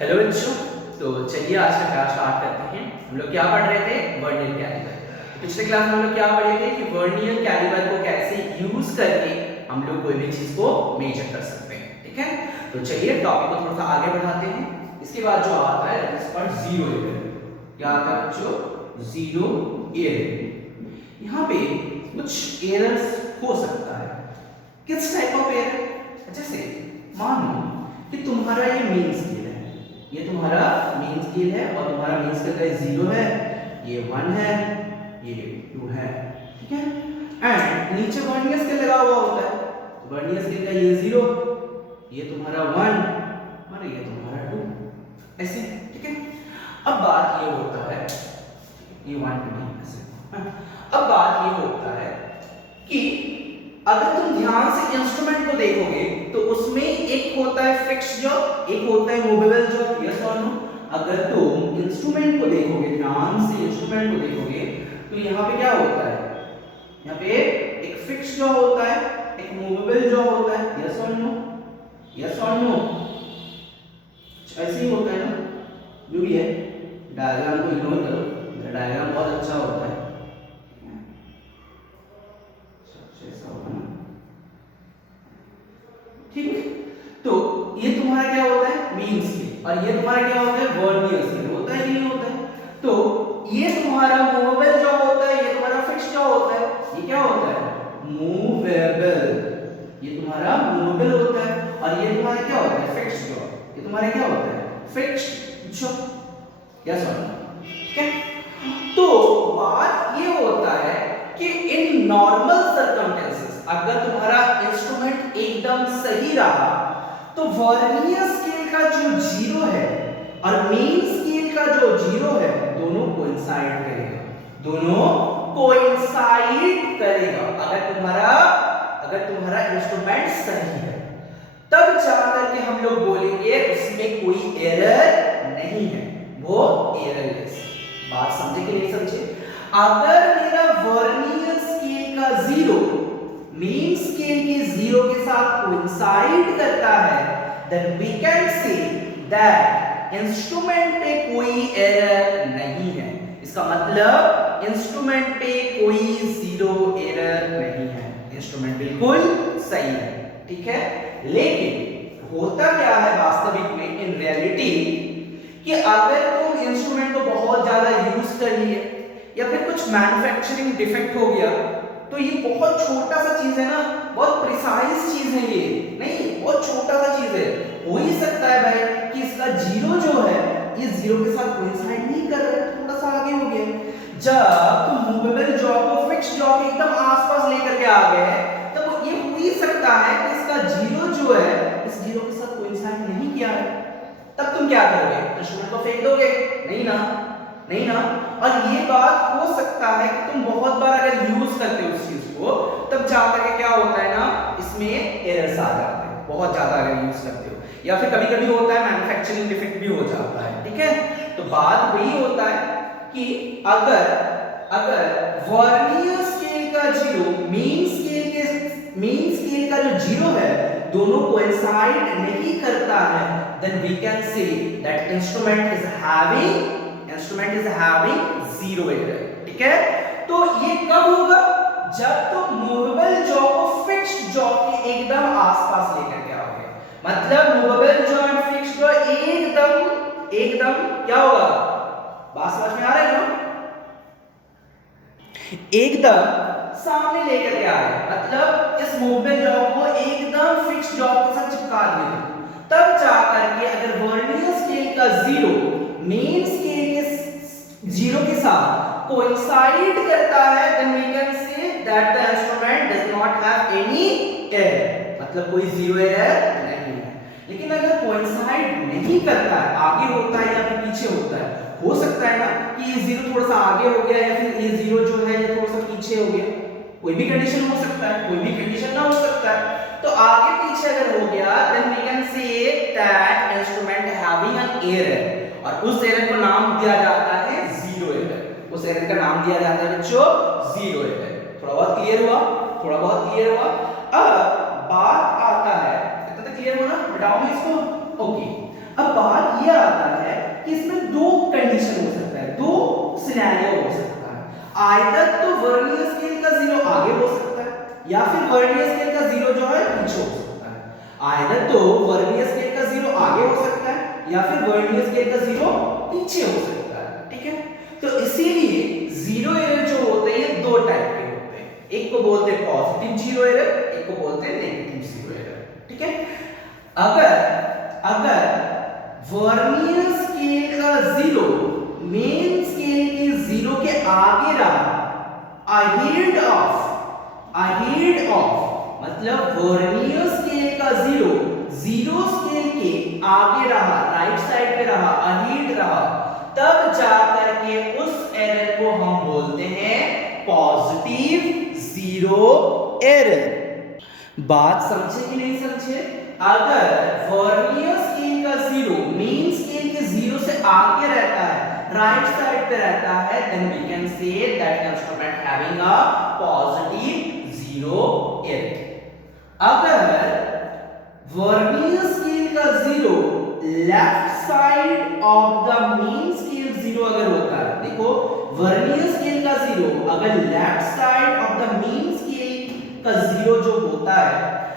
Hello बच्चों। तो चलिए आज का क्लास स्टार्ट करते हैं। हम लोग क्या पढ़ रहे थे? Vernier caliper. पिछले क्लास में हम लोग क्या पढ़े थे कि वर्नियर कैलिपर को कैसे यूज करके हम लोग कोई भी चीज को मेजर कर सकते हैं। ठीक है, तो चलिए टॉपिक को थोड़ा सा आगे बढ़ाते हैं। इसके बाद जो आता है इस पर जीरो एरर। क्या आता है बच्चों? Zero error. यहाँ पे कुछ एरर्स हो सकता है। किस टाइप ऑफ एरर? जैसे मानो कि तुम्हारा ये मेन स्केल है, ये तुम्हारा मेन स्केल है और तुम्हारा मेन स्केल का 0 है, ये 1 है, ये 2 है। ठीक है, एंड नीचे वर्नियर स्केल लगा हुआ होता है। तो वर्नियर स्केल का ये 0, ये तुम्हारा 1 और ये तुम्हारा 2, ऐसे। ठीक है, अब बात ये होता है, ये 1 2 ऐसे। अब बात ये होता है कि अगर तुम ध्यान से इंस्ट्रूमेंट को देखोगे तो उसमें एक होता है फिक्स्ड जॉब, एक होता है मूवेबल जॉब। यस और नो? अगर तुम इंस्ट्रूमेंट को देखोगे, ध्यान से इंस्ट्रूमेंट को देखोगे तो यहाँ पे क्या होता है? यहाँ पे एक फिक्स्ड जॉब होता है, एक मूवेबल जॉब होता है। यस और नो? यस और नो? ऐसे ही होता है ना, जो भी है। डायग्राम को इग्नोर करो, मेरा डायग्राम बहुत अच्छा होता है। ठीक है, तो ये तुम्हारा क्या होता है? Main scale. और ये तुम्हारा क्या होता है? Vernier scale. होता है कि नहीं होता है? तो ये तुम्हारा मूवेबल जॉब होता है, ये तुम्हारा फिक्स्ड जॉब होता है। ये क्या होता है? मूवेबल। ये तुम्हारा मूवेबल होता है और ये तुम्हारा क्या होता है? Fixed job. ये तुम्हारा क्या होता है? Fixed job. यस और नो? ठीक है, तो बात ये होता है कि इन नॉर्मल सर्कमस्टेंसेस अगर तुम्हारा इंस्ट्रूमेंट एकदम सही रहा तो वर्नियर स्केल का जो 0 है और मेन स्केल का जो 0 है दोनों कोइंसाइड करेगा, दोनों कोइंसाइड करेगा। अगर तुम्हारा इंस्ट्रूमेंट सही है तब जाकर के हम लोग बोलेंगे उसमें कोई एरर नहीं है, वो एररलेस। बात समझे कि नहीं समझे? अगर मेरा वर्नियर स्केल का 0 मेन स्केल के 0 के साथ कोइंसाइड करता है, then we can say that instrument पे कोई एरर नहीं है। इसका मतलब इंस्ट्रूमेंट पे कोई 0 एरर नहीं है, इंस्ट्रूमेंट बिल्कुल सही है। ठीक है, लेकिन होता क्या है वास्तविक में, इन रियलिटी, कि अगर तुम इंस्ट्रूमेंट को बहुत ज्यादा यूज कर लिए या फिर कुछ मैन्युफैक्चरिंग डिफेक्ट हो गया, तो ये बहुत छोटा सा चीज है ना, बहुत प्रिसाइज चीज है ये, नहीं बहुत छोटा सा चीज है। हो ही सकता है भाई कि इसका 0 जो है ये 0 के साथ कोइंसाइड नहीं कर रहा, थोड़ा सा आगे हो गया। जब तुम मूवेबल जॉब को फिक्स्ड जॉब के एकदम आसपास लेकर के आ गए तब ये हो ही सकता है कि इसका 0 जो है इस 0 के साथ कोइंसाइड नहीं किया है। तब तुम क्या करोगे? इंस्ट्रूमेंट को फेंक दोगे? नहीं ना, नहीं ना। और ये बात हो सकता है कि तुम बहुत बार अगर यूज करते हो उस चीज को तब जाकर के क्या होता है ना, इसमें एरर्स आ जाते हैं, बहुत ज्यादा अगर यूज करते हो। या फिर कभी कभी होता है मैन्युफैक्चरिंग डिफेक्ट भी हो जाता है। ठीक है, तो बात वही होता है कि अगर वर्नियर स्केल का 0 मेन स्केल का जो 0 है दोनों कोइंसाइड नहीं करता है, then we can say that instrument is having 0 error। ठीक है, तो ये कब होगा? जब तुम मूवेबल जॉब को फिक्स्ड जॉब के एकदम आसपास लेकर के आओगे। मतलब मूवेबल जॉब और फिक्स्ड जॉब एकदम क्या होगा? बात समझ में आ रहा है ना? एकदम सामने लेकर के आ रहे हैं, मतलब इस मूवेबल जॉब को एकदम फिक्स्ड जॉब के साथ चिपका दिए, तब जाकर के अगर वर्नियर स्केल का 0 मेन स्केल के 0 के साथ कोइंसाइड करता है, then we can say that the instrument does not have any error, मतलब कोई 0 एरर नहीं है। लेकिन अगर कोइंसाइड नहीं करता है, आगे होता है या फिर पीछे होता है, हो सकता है ना कि ये 0 थोड़ा सा आगे हो गया या फिर ये 0 जो है ये थोड़ा सा पीछे हो गया, कोई भी कंडीशन हो सकता है, कोई भी कंडीशन ना हो सकता है। तो आगे पीछे अगर हो गया then we can say that instrument having an error, और उस एरर को नाम दिया जाता है 0 एरर। उस एरर का नाम दिया जाता है बच्चों 0 एरर। थोड़ा बहुत क्लियर हुआ? थोड़ा बहुत क्लियर हुआ? अब बात आता है, इतना तक क्लियर हुआ ना? बताओ मैं इसको। ओके, अब बात ये आता है कि इसमें दो कंडीशन हो सकता है, दो सिनेरियो हो सकता है। आइदर तो वर्नियर स्केल का 0 आगे हो सकता है या फिर वर्नियर स्केल का 0 जो है पीछे हो सकता है। आइदर तो वर्नियर स्केल का 0 आगे हो सकता है या फिर वर्नियर स्केल का 0 पीछे हो सकता है, ठीक है। तो इसीलिए जीरो एरर जो होते हैं दो टाइप के होते हैं, एक को बोलते हैं पॉजिटिव जीरो एरर, एक को बोलते हैं नेगेटिव जीरो एरर, ठीक है। अगर वर्नियर स्केल का 0 मेन स्केल के 0 के आगे रहा, अहेड ऑफ मतलब वर्नियर स्केल का 0 जीरो स्केल के आगे रहा, राइट साइड पे रहा, अहेड रहा, तब जाकर के उस एरर को हम बोलते हैं पॉजिटिव जीरो एरर। बात समझे कि नहीं समझे? अगर वर्नियर स्केल का 0 मेन स्केल के 0 से आगे रहता है, राइट साइड पे रहता है, then we can say that instrument having a positive zero error. अगर वर्नियर स्केल का 0 left side of the main scale 0 अगर होता है, देखो वर्नियर स्केल का 0 अगर left side of the main scale का 0 जो होता है,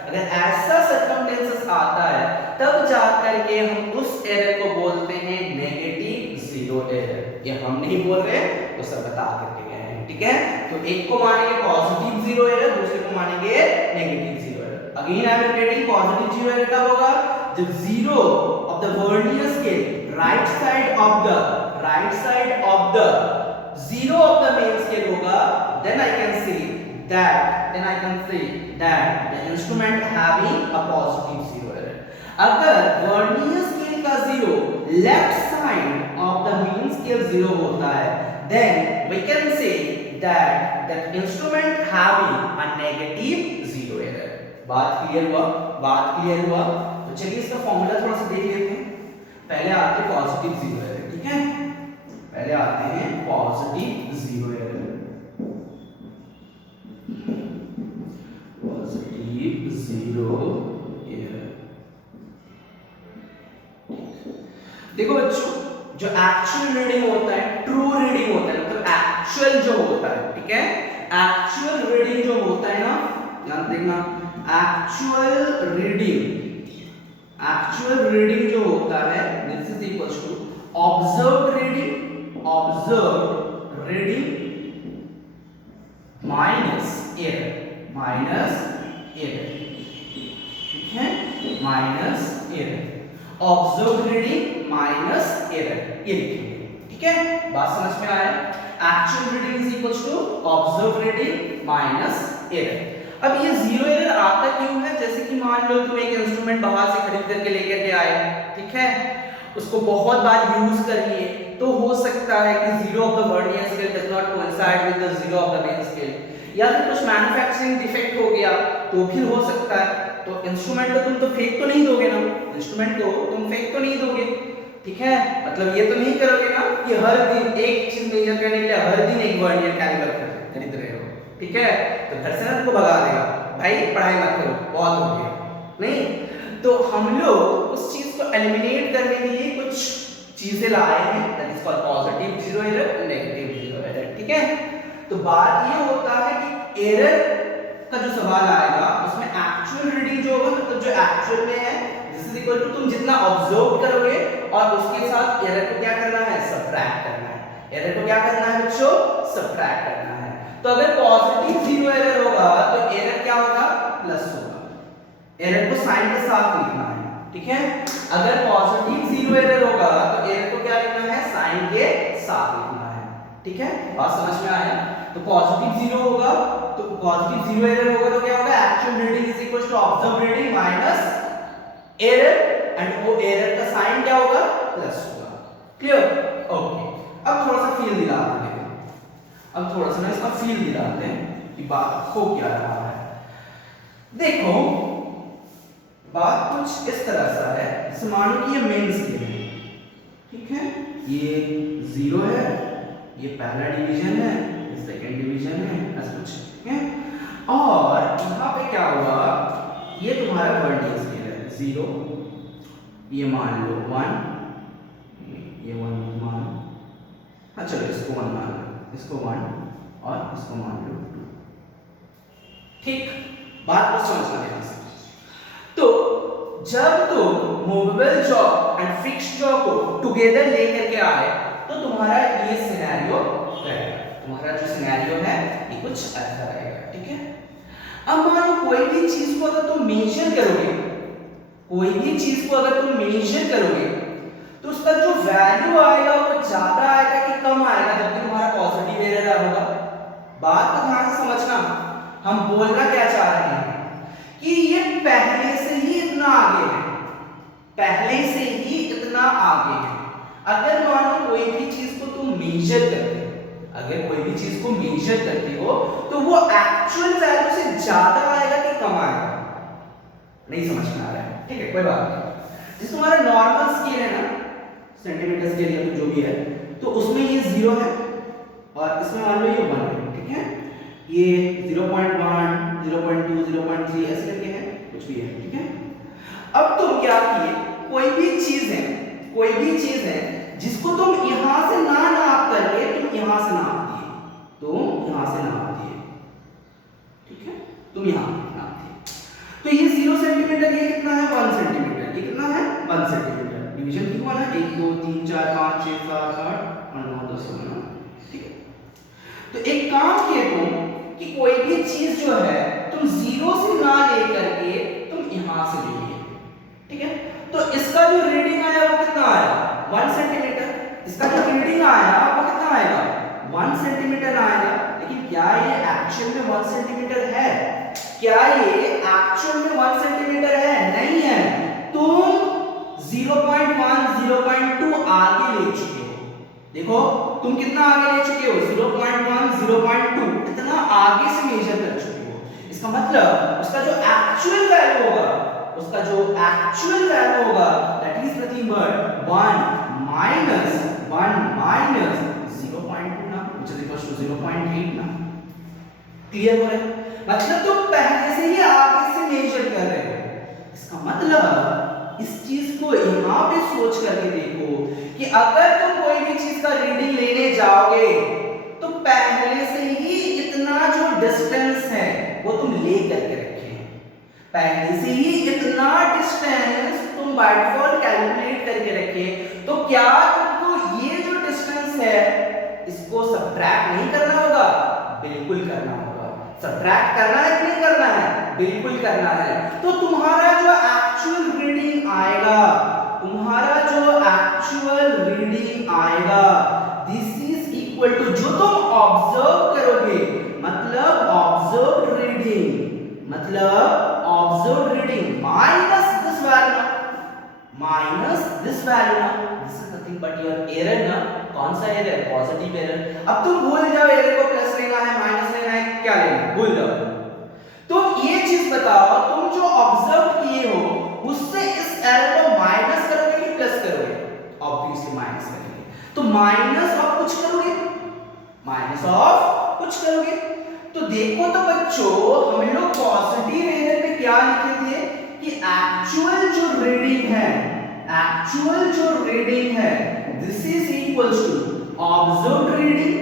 अगर ऐसा सर्कमस्टेंसेस आता है, तब जाकर के हम उस एरर को बोलते हैं नेगेटिव जीरो एरर। ये हम नहीं बोल रहे, तो सब बता करके गए हैं, ठीक है। तो एक को मानेंगे पॉजिटिव जीरो एरर, दूसरे को मानेंगे negative zero error. Again I am repeating, positive zero error कब होगा? जब 0 of the vernier scale right side of the 0 of the main scale होगा, then I can say that the instrument having a positive zero error. अगर vernier scale का 0 left side of the main scale 0 होता है, then we can say that the instrument having a negative zero error. बात clear हुआ? तो चलिए इसका formula थोड़ा सा देख लेते हैं। पहले आते हैं पॉजिटिव जीरो एरर, ठीक है। पहले आते हैं positive zero error. Positive zero error, देखो बच्चों, जो एक्चुअल रीडिंग होता है, ट्रू रीडिंग होता है, मतलब एक्चुअल जो होता है, ठीक है, एक्चुअल रीडिंग जो होता है ना, ध्यान देखना, एक्चुअल रीडिंग जो होता है, this is equals to observed reading minus error, ठीक है, minus error, observed reading minus error, ये लिखेंगे, ठीक है। बात समझ में आया? Actual reading is equals to observed reading minus error. अब ये जीरो एरर आता क्यों है? जैसे कि मान लो तुम एक इंस्ट्रूमेंट बाहर से खरीद करके लेकर के आए, ठीक है, उसको बहुत बार यूज कर लिए, तो हो सकता है कि 0 of the vernier scale does not coincide with the 0 of the main scale, या फिर कुछ मैन्युफैक्चरिंग डिफेक्ट हो गया, तो फिर हो सकता है। तो इंस्ट्रूमेंट को तुम तो फेंक तो नहीं दोगे ना, इंस्ट्रूमेंट को तुम फेंक तो नहीं दोगे, ठीक है, मतलब ये तो नहीं करोगे ना कि हर दिन एक चीज मेजर करने के लिए हर दिन एक वर्नियर कैलिपर खरीद रहे हो, ठीक है, तो घर से ना तुमको भगा देगा, भाई पढ़ाई मत करो, बहुत हो गया, नहीं। तो हम लोग उस चीज को एलिमिनेट करने के लिए कुछ चीजें लाए हैं, that is called positive zero error, negative zero error, ठीक है। तो बात ये होता है कि एरर का जो सवाल आएगा उसमें एक्चुअल रीडिंग जो होगा, मतलब जो एक्चुअल में है, दिस इज इक्वल टू तुम जितना ऑब्जर्व करोगे और उसके साथ एरर को क्या करना है, सबट्रैक्ट करना है। एरर को क्या करना है बच्चों, सबट्रैक्ट करना है। तो अगर पॉजिटिव जीरो एरर होगा तो एरर क्या होगा, प्लस होगा, एरर को साइन के साथ लिखना है, ठीक है। अगर पॉजिटिव जीरो एरर होगा तो एरर को क्या लिखना है, साइन के साथ लिखना है, ठीक है। बात समझ में आया? तो पॉजिटिव जीरो होगा, तो पॉजिटिव जीरो एरर होगा तो क्या होगा, actual reading is equal to observe reading minus error, and वो एरर का साइन क्या होगा, प्लस होगा। क्लियर? ओके। अब थोड़ा सा फील दिलाते हैं, अब थोड़ा सा ना इसका फील दिलाते हैं कि बात हो क्या रहा है। देखो बात कुछ इस तरह सा है, जैसे मानो कि ये मेन स्केल है, ठीक है, ये 0 है, ये पहला डिवीजन है, ये सेकंड डिवीजन है, ऐसा कुछ, ठीक है। और यहाँ पे क्या हुआ, ये तुम्हारा वर्नियर स्केल है 0, ये मान लो 1, ये 1 मान, हाँ चलो इसको 1 मान लो, इसको 1 और इसको मान लो 2। ठीक, बात को समझना ध्यान से। तो जब तुम movable jaw and fixed jaw को टुगेदर लेकर के आए तो तुम्हारा ये सिनेरियो रहेगा। तुम्हारा जो सिनेरियो है ये कुछ ऐसा रहेगा, ठीक है। अब मान लो कोई भी चीज को अगर तुम मेजर करोगे, कोई भी चीज को अगर तुम मेजर करोगे तो उसका जो वैल्यू आएगा वो ज्यादा आएगा कि कम आएगा जबकि तुम्हारा पॉजिटिव एरर होगा। बात को ध्यान से समझना, हम बोलना क्या चाह रहे हैं कि ये पहले से ही इतना आगे है, पहले से ही इतना आगे है। अगर मान लो कोई भी चीज को तुम मेजर करते हो, अगर कोई भी चीज को मेजर करते हो तो वो एक्चुअल वैल्यू से ज्यादा आएगा कि कम आएगा? नहीं समझ में आ रहा है, ठीक है, कोई बात नहीं। जिस तुम्हारा नॉर्मल स्केल है ना, सेंटीमीटर स्केल या तो जो भी है, तो उसमें ये 0 है और इसमें मान लो ये 1 है, ठीक है। ये 0.1, 0.2, 0.3 ऐसे करके है, कुछ भी है, ठीक है। अब तुम क्या किए, कोई भी चीज है, कोई भी चीज है जिसको तुम यहां से ना नाप करके तुम यहां से नाप दिए, तुम यहां से नाप दिए, ठीक है, तुम यहां नाप दिए। तो ये 0 सेंटीमीटर, ये कितना है 1 सेंटीमीटर, ये कितना है 1 सेंटीमीटर। डिवीजन क्यों हुआ ना, 1 2 3 4 5 6 7 8 9 10 11, ठीक है। तो एक काम किए तुम कि कोई भी चीज जो है तुम 0 से ना लेकर के तुम यहां से ले लिए, ठीक है। तो इसका जो रीडिंग आया वो कितना आया 1 सेंटीमीटर, इसका जो रीडिंग आया वो कितना आएगा 1 सेंटीमीटर आएगा। लेकिन क्या ये एक्चुअल में 1 सेंटीमीटर है? क्या ये एक्चुअल में 1 सेंटीमीटर है? नहीं है। तुम 0.1 0.2 आगे ले चुके हो। देखो तुम कितना आगे ले चुके हो, 0.1 0.2 इतना आगे से मेजर कर चुके हो। इसका मतलब उसका जो एक्चुअल वैल्यू होगा, उसका जो एक्चुअल वैल्यू होगा that is nothing but 1 minus 0.2 ना, which is equals to 0.8 ना। क्लियर हो रहा है? मतलब तुम पहले से ही आगे से मेजर कर रहे हो। इसका मतलब इस चीज को यहां पे सोच करके देखो कि अगर तुम कोई भी चीज का रीडिंग लेने जाओगे तो पहले से ही इतना जो डिस्टेंस है वो तुम ले करके रखे, पहले से ही इतना डिस्टेंस तुम बाय डिफॉल्ट कैलकुलेट करके रखे। तो क्या तुमको ये जो डिस्टेंस है इसको सब्ट्रैक्ट नहीं करना होगा? बिल्कुल करना होगा। सब्ट्रैक्ट करना है कि नहीं करना है? बिल्कुल करना है। तो तुम्हारा जो एक्चुअल रीडिंग आएगा, तुम्हारा जो एक्चुअल रीडिंग आएगा दिस इज इक्वल टू जो तुम ऑब्जर्व करोगे, मतलब ऑब्जर्व्ड रीडिंग, मतलब observed reading minus this value, minus this value ना, this is nothing but your error ना। कौन सा एरर? Positive error. अब तुम भूल जाओ एरर को प्लस लेना है माइनस लेना है क्या लेना है, भूल जाओ। तुम ये चीज बताओ, तुम जो ऑब्जर्व किए हो उससे इस एरर को माइनस करोगे कि प्लस करोगे? ऑब्वियसली माइनस करोगे। तो माइनस ऑफ कुछ करोगे, माइनस ऑफ कुछ करोगे। तो देखो तो बच्चों हम लोग पॉजिटिव एरर में क्या लिखे थे कि एक्चुअल जो रीडिंग है, एक्चुअल जो रीडिंग है this is equals to observed reading,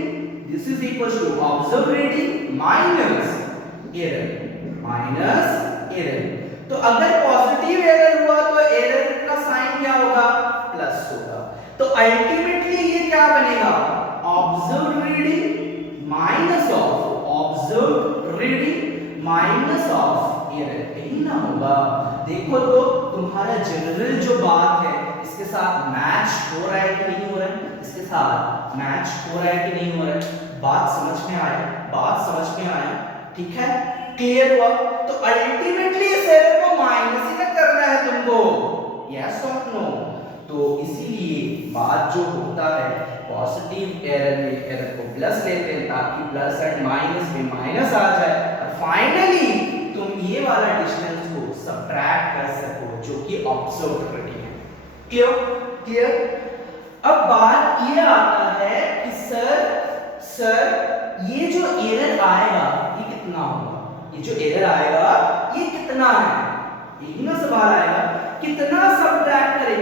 this is equals to observed reading minus error, minus error. तो अगर पॉजिटिव एरर हुआ तो एरर का साइन क्या होगा? प्लस होगा। तो अल्टीमेटली ये क्या बनेगा? Observed reading minus of observed reading minus of error, यही ना होगा। देखो तो तुम्हारा जनरल जो बात है इसके साथ मैच हो रहा है कि नहीं हो रहा है? इसके साथ मैच हो रहा है कि नहीं हो रहा है? बात समझ में आया? बात समझ में आया? ठीक है, क्लियर हुआ? तो अल्टीमेटली इस एरर को माइनस ही ना करना है तुमको, यस और नो। तो इसीलिए बात जो होता है पॉजिटिव एरर में एरर को प्लस लेते हैं ताकि प्लस एंड माइनस में माइनस आ जाए और फाइनली तुम ये वाला डिस्टेंस को सब्ट्रैक्ट कर सको जो कि ऑब्जर्व्ड रीडिंग है। क्लियर? क्लियर? अब बात ये आता है कि सर ये जो एरर आएगा ये कितना होगा? ये जो एरर आएगा ये कितना है? यही ना सवाल आएगा, कितना सब्ट्रैक्ट करेंगे?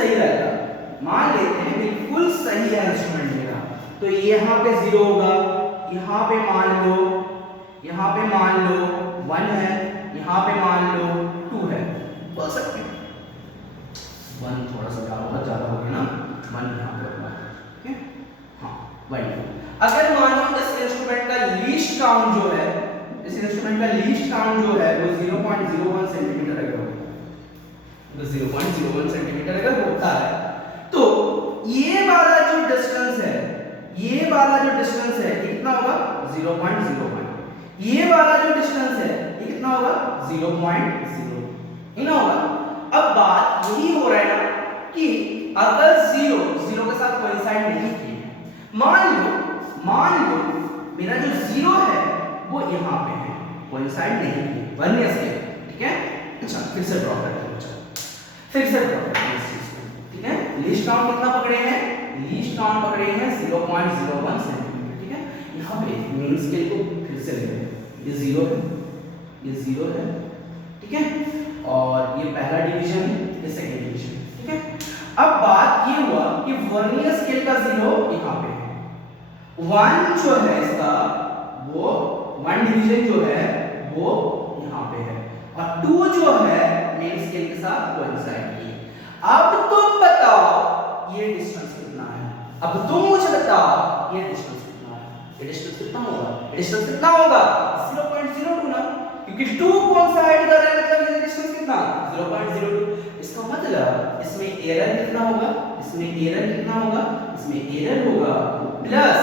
सही रहता, मान लेते हैं बिल्कुल सही है इंस्ट्रूमेंट मेरा, तो यहाँ पे 0 होगा, यहाँ पे मान लो 1 है, यहाँ पे मान लो 2 है, बोल सकते हैं 1 थोड़ा सा ज्यादा हो गया ना, 1 यहाँ पे होगा, ठीक है, हाँ 1। अगर मान लो इस इंस्ट्रूमेंट का लीस्ट काउंट जो है, वो 0.01 सेंटीमीटर अगर होगा, तो 0.01 सेंटीमीटर अगर होता है, तो ये वाला जो डिस्टेंस है कितना होगा 0.01, ये वाला जो डिस्टेंस है ये कितना होगा 0.0 ही ना होगा। अब बात यही हो रहा है ना कि अगर 0 के साथ कोइंसाइड नहीं किए, मान लो मेरा जो 0 है वो यहाँ पे है, कोइंसाइड नहीं किए, वर्नियर स्केल, ठीक है। अच्छा फिर से ड्रॉ करते हैं, इस चीज को, ठीक है। लीस्ट काउंट कितना पकड़े हैं, 0.01 सेंटीमीटर, ठीक है। यहाँ पे मेन स्केल को फिर से लेते हैं, ये 0 है, ठीक है, और ये पहला डिवीजन है, ये सेकंड डिवीजन, ठीक है। अब बात ये हुआ कि वर्नियर स्केल का 0 यहाँ पे है, 1 जो है इसका वो 1 डिवीजन जो है वो यहाँ पे है, और 2 जो है मेन स्केल के साथ कोइंसाइड किए। अब तुम बताओ ये डिस्टेंस कितना है, ये डिस्टेंस कितना होगा, 0.02 ना, क्योंकि 2 कोइंसाइड कर रहा है, मतलब ये डिस्टेंस कितना 0.02। इसका मतलब इसमें एरर कितना होगा, इसमें एरर होगा प्लस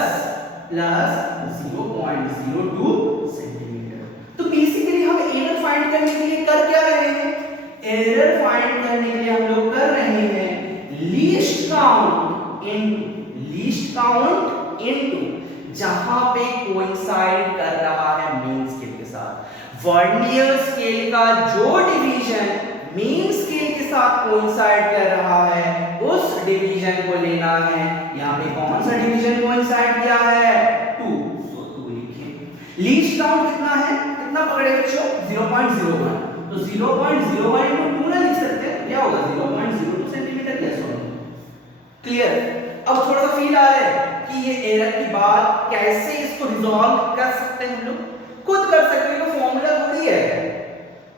0.02 सेंटीमीटर। तो बेसिकली हम एरर फाइंड करने के लिए कर क्या रहे हैं, हम लोग कर रहे हैं लीस्ट काउंट इनटू जहां पे कोइंसाइड कर रहा है मेन स्केल के साथ। वर्नियर स्केल का जो डिवीजन मेन स्केल के साथ कोइंसाइड कर रहा है उस डिवीजन को लेना है। यहाँ पे कौन सा डिवीजन कोइंसाइड किया है, 2, तो 2 लिखिए। लीस्ट काउंट कितना पकड़े बच्चों, 0.01, तो 0.01 into 2 ना लिख सकते हैं, क्या होगा 0.02 सेंटीमीटर, यस और नो, क्लियर। अब थोड़ा सा फील आ रहा है कि ये एरर की बात कैसे इसको रिजॉल्व कर सकते हैं, हम लोग खुद कर सकते हैं, फॉर्मूला थोड़ी है,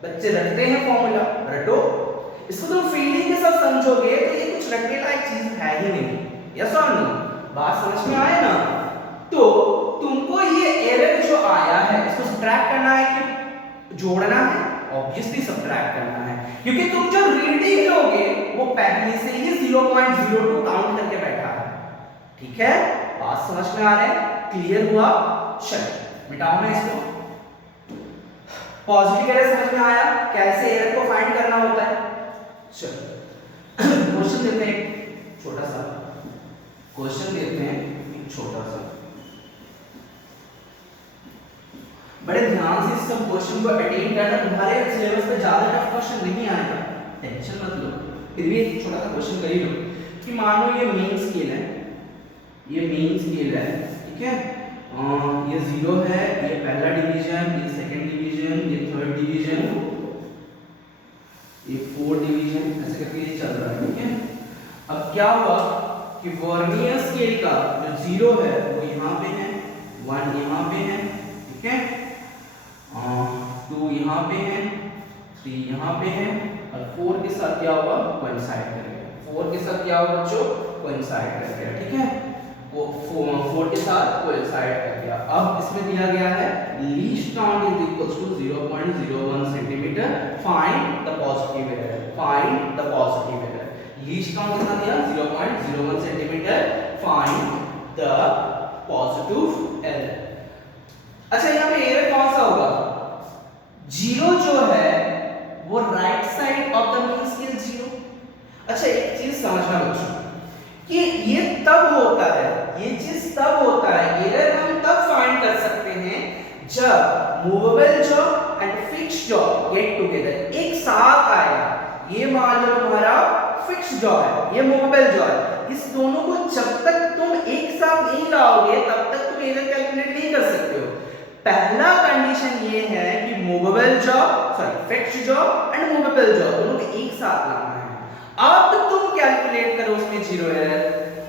बच्चे रटते हैं फॉर्मूला, रटो इसको, तुम फीलिंग के साथ समझोगे तो ये कुछ रटने लायक चीज है ही नहीं, यस और नो, बात समझ में आए ना। तो तुमको ये एरर जो आया है इसको सब्ट्रैक्ट करना है कि जोड़ना है, ऑब्वियसली सब्ट्रैक्ट करना है, क्योंकि तुम जो रीडिंग लोगे वो पहले से ही 0.02 काउंट करके बैठा है, ठीक है। बात समझ में आ रहा है, क्लियर हुआ, चलो मिटाओ मैं इसको। पॉजिटिव एरर समझ में आया, कैसे एरर को फाइंड करना होता है। चलो क्वेश्चन देते हैं छोटा सा, बड़े ध्यान से इस सब क्वेश्चन को अटेंड करना, तुम्हारे सिलेबस में ज्यादा टफ क्वेश्चन नहीं आएगा, टेंशन मत लो, फिर भी एक छोटा सा क्वेश्चन कर ही लो कि मान लो ये मेन स्केल है, ठीक है, ये 0 है, ये पहला डिवीजन, ये सेकंड डिवीजन, ये थर्ड डिवीजन, ये फोर्थ डिवीजन, ऐसे करके ये चल रहा है, ठीक है। अब क्या हुआ कि वर्नियर स्केल का जो 0 है वो यहाँ पे है, 1 यहाँ पे है, ठीक है, 2 यहाँ पे है, 3 यहाँ पे है, और 4 के साथ क्या होगा, कोइंसाइड करेगा, 4 के साथ क्या होगा बच्चों, कोइंसाइड करेगा, ठीक है, वो 4 के साथ कोइंसाइड कर गया। अब इसमें दिया गया है least count is equals to 0.01 centimetre, find the positive error, least count कितना दिया, 0.01 centimetre, find the positive error. अच्छा यहाँ पे एरर कौन सा होगा, 0 जो है वो right side of the main scale 0। अच्छा एक चीज समझना बच्चों कि ये तब होता है, ये चीज तब होता है, एरर हम तब फाइंड कर सकते हैं जब movable jaw and fixed jaw get together, एक साथ आएगा। ये मान लो तुम्हारा फिक्स्ड जॉ है, ये मूवेबल जॉ है, इस दोनों को जब तक तुम एक साथ नहीं लाओगे तब तक तुम एरर कैलकुलेट नहीं कर सकते हो। पहला कंडीशन ये है कि movable jaw, fixed jaw and movable jaw दोनों को एक साथ लाना है। अब तुम कैलकुलेट करो उसमें जीरो एरर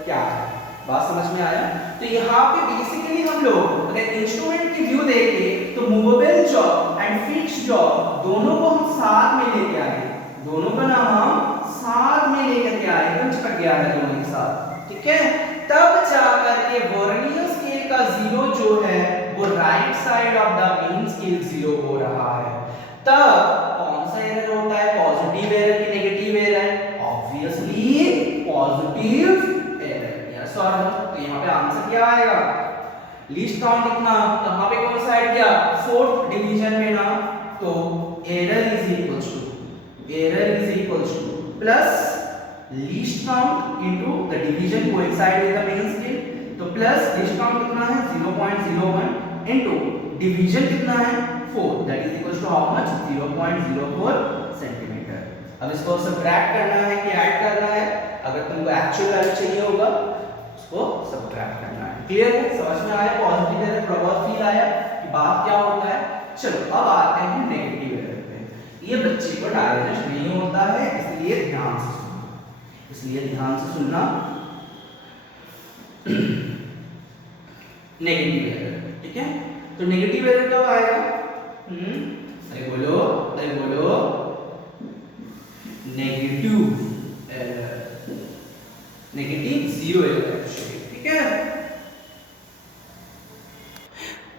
क्या है। बात समझ में आया? तो यहाँ पे बेसिकली हम लोग अगर इंस्ट्रूमेंट की व्यू देखें तो movable jaw and fixed job दोनों को हम साथ में लेके आए, दोनों का नाम हम साथ में लेकर के आए, तो चिपक गया है दोनों के साथ, ठीक है। तब जाकर के वर्नियर स्केल का जीरो जो है वो right side of the main scale zero हो रहा है। तब कौन सा एरर होता है, पॉजिटिव एरर कि negative error? Obviously positive error, yes और नो। तो यहाँ पे आंसर क्या आएगा? लीस्ट काउंट कितना, कहां पे कौन सा ऐड किया? फोर्थ डिवीजन में ना, तो error is equals to plus least count into the division coincide with the main scale. तो प्लस लीस्ट काउंट कितना है 0.01 इनटू डिवीजन कितना है 4, that is equals to how much 0.04 centimetre. अब इसको सबट्रैक्ट करना है कि ऐड करना है? अगर तुमको एक्चुअल वैल्यू चाहिए होगा उसको सबट्रैक्ट करना है। क्लियर है? समझ में आया? पॉजिटिव एरर थोड़ा बहुत फील आया कि बात क्या होता है? चलो अब आते हैं नेगेटिव एरर पे। ये बच्चे को डाइजेस्ट नहीं होता है, इसलिए ध्यान से सुनना, नेगेटिव एरर, ठीक है। तो नेगेटिव एरर कब आएगा? अरे बोलो negative error, negative zero error, ठीक है।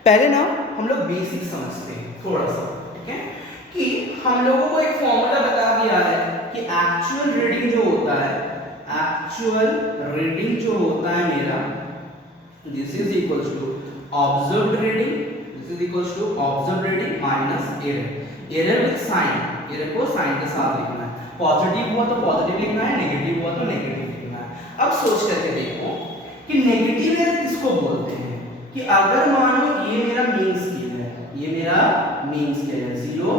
पहले ना हम लोग बेसिक समझते हैं थोड़ा सा, ठीक है, कि हम लोगों को एक फॉर्मूला बता दिया है कि एक्चुअल रीडिंग जो होता है मेरा, this is equals to observed reading minus error with sign, error को साइन के साथ लिखना है। पॉजिटिव हुआ तो पॉजिटिव लिखना है, नेगेटिव हुआ तो नेगेटिव लिखना है। अब सोच करके देखो कि नेगेटिव एरर किसको बोलते हैं? कि अगर मानो ये मेरा मेन स्केल है, 0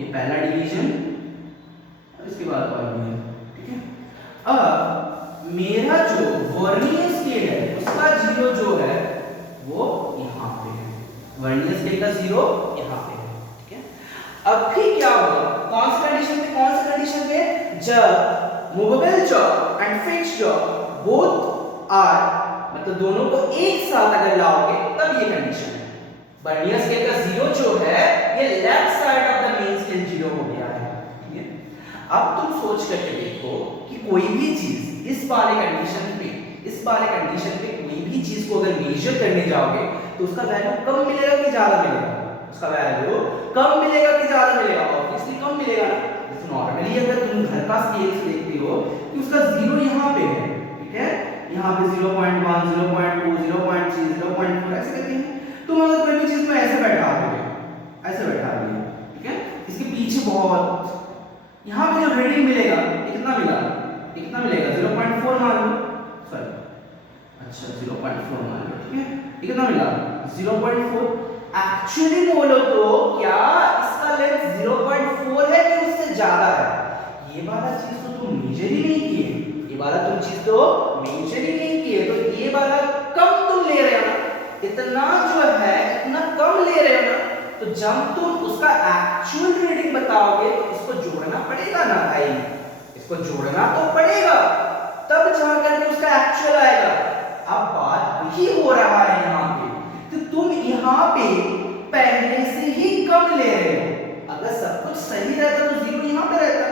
ये पहला डिवीजन, इसके बाद वर्नियर, ठीक है। अब मेरा जो वर्नियर स्केल है उसका जीरो जो है वो यहाँ पे है, वर्नियर स्केल का जीरो यहाँ पे है, ठीक है। अब फिर क्या होगा? कौन सी कंडीशन पे? जब movable jaw and fixed jaw both are, मतलब दोनों को एक साथ अगर लाओगे तब ये कंडीशन है। वर्नियर स्केल का जीरो जो है ये left side of the main scale zero हो गया है, ठीक है। अब तुम सोच करके देखो कि कोई भी चीज इस वाले कंडीशन पे कोई भी चीज को अगर मेजर करने जाओगे तो उसका वैल्यू कम मिलेगा कि ज्यादा मिलेगा? उसका वैल्यू कम मिलेगा कि ज्यादा मिलेगा? ऑब्वियसली कम मिलेगा ना। जैसे नॉर्मली अगर तुम घर का स्केल देखते हो कि उसका जीरो यहाँ पे है, ठीक है, यहाँ पे 0.1 0.2 0.3 0.4 ऐसे करके हैं। तुम अगर कोई भी चीज को ऐसे बैठा दोगे, ठीक है, इसके पीछे बहुत यहाँ पे जो रीडिंग मिलेगा कितना मिलेगा 0.4 मान लो, सॉरी अच्छा 0.4 मान लो, ठीक है। ये कितना मिला 0.4। एक्चुअली बोलो तो क्या इसका लेंथ 0.4 है कि उससे ज्यादा है? ये वाला चीज तो तुम मेजर ही नहीं किए, तो ये वाला कम तुम ले रहे हो ना, इतना जो है इतना कम ले रहे हो ना, तो जब तुम उसका एक्चुअल रीडिंग बताओगे इसको जोड़ना पड़ेगा ना भाई, इसको जोड़ना तो पड़ेगा, तब जाकर के उसका एक्चुअल आएगा। अब बात वही हो रहा है यहाँ पे, तो तुम यहाँ पे पहले से ही कम ले रहे हो। अगर सब कुछ सही रहता तो जीरो यहाँ पे रहता।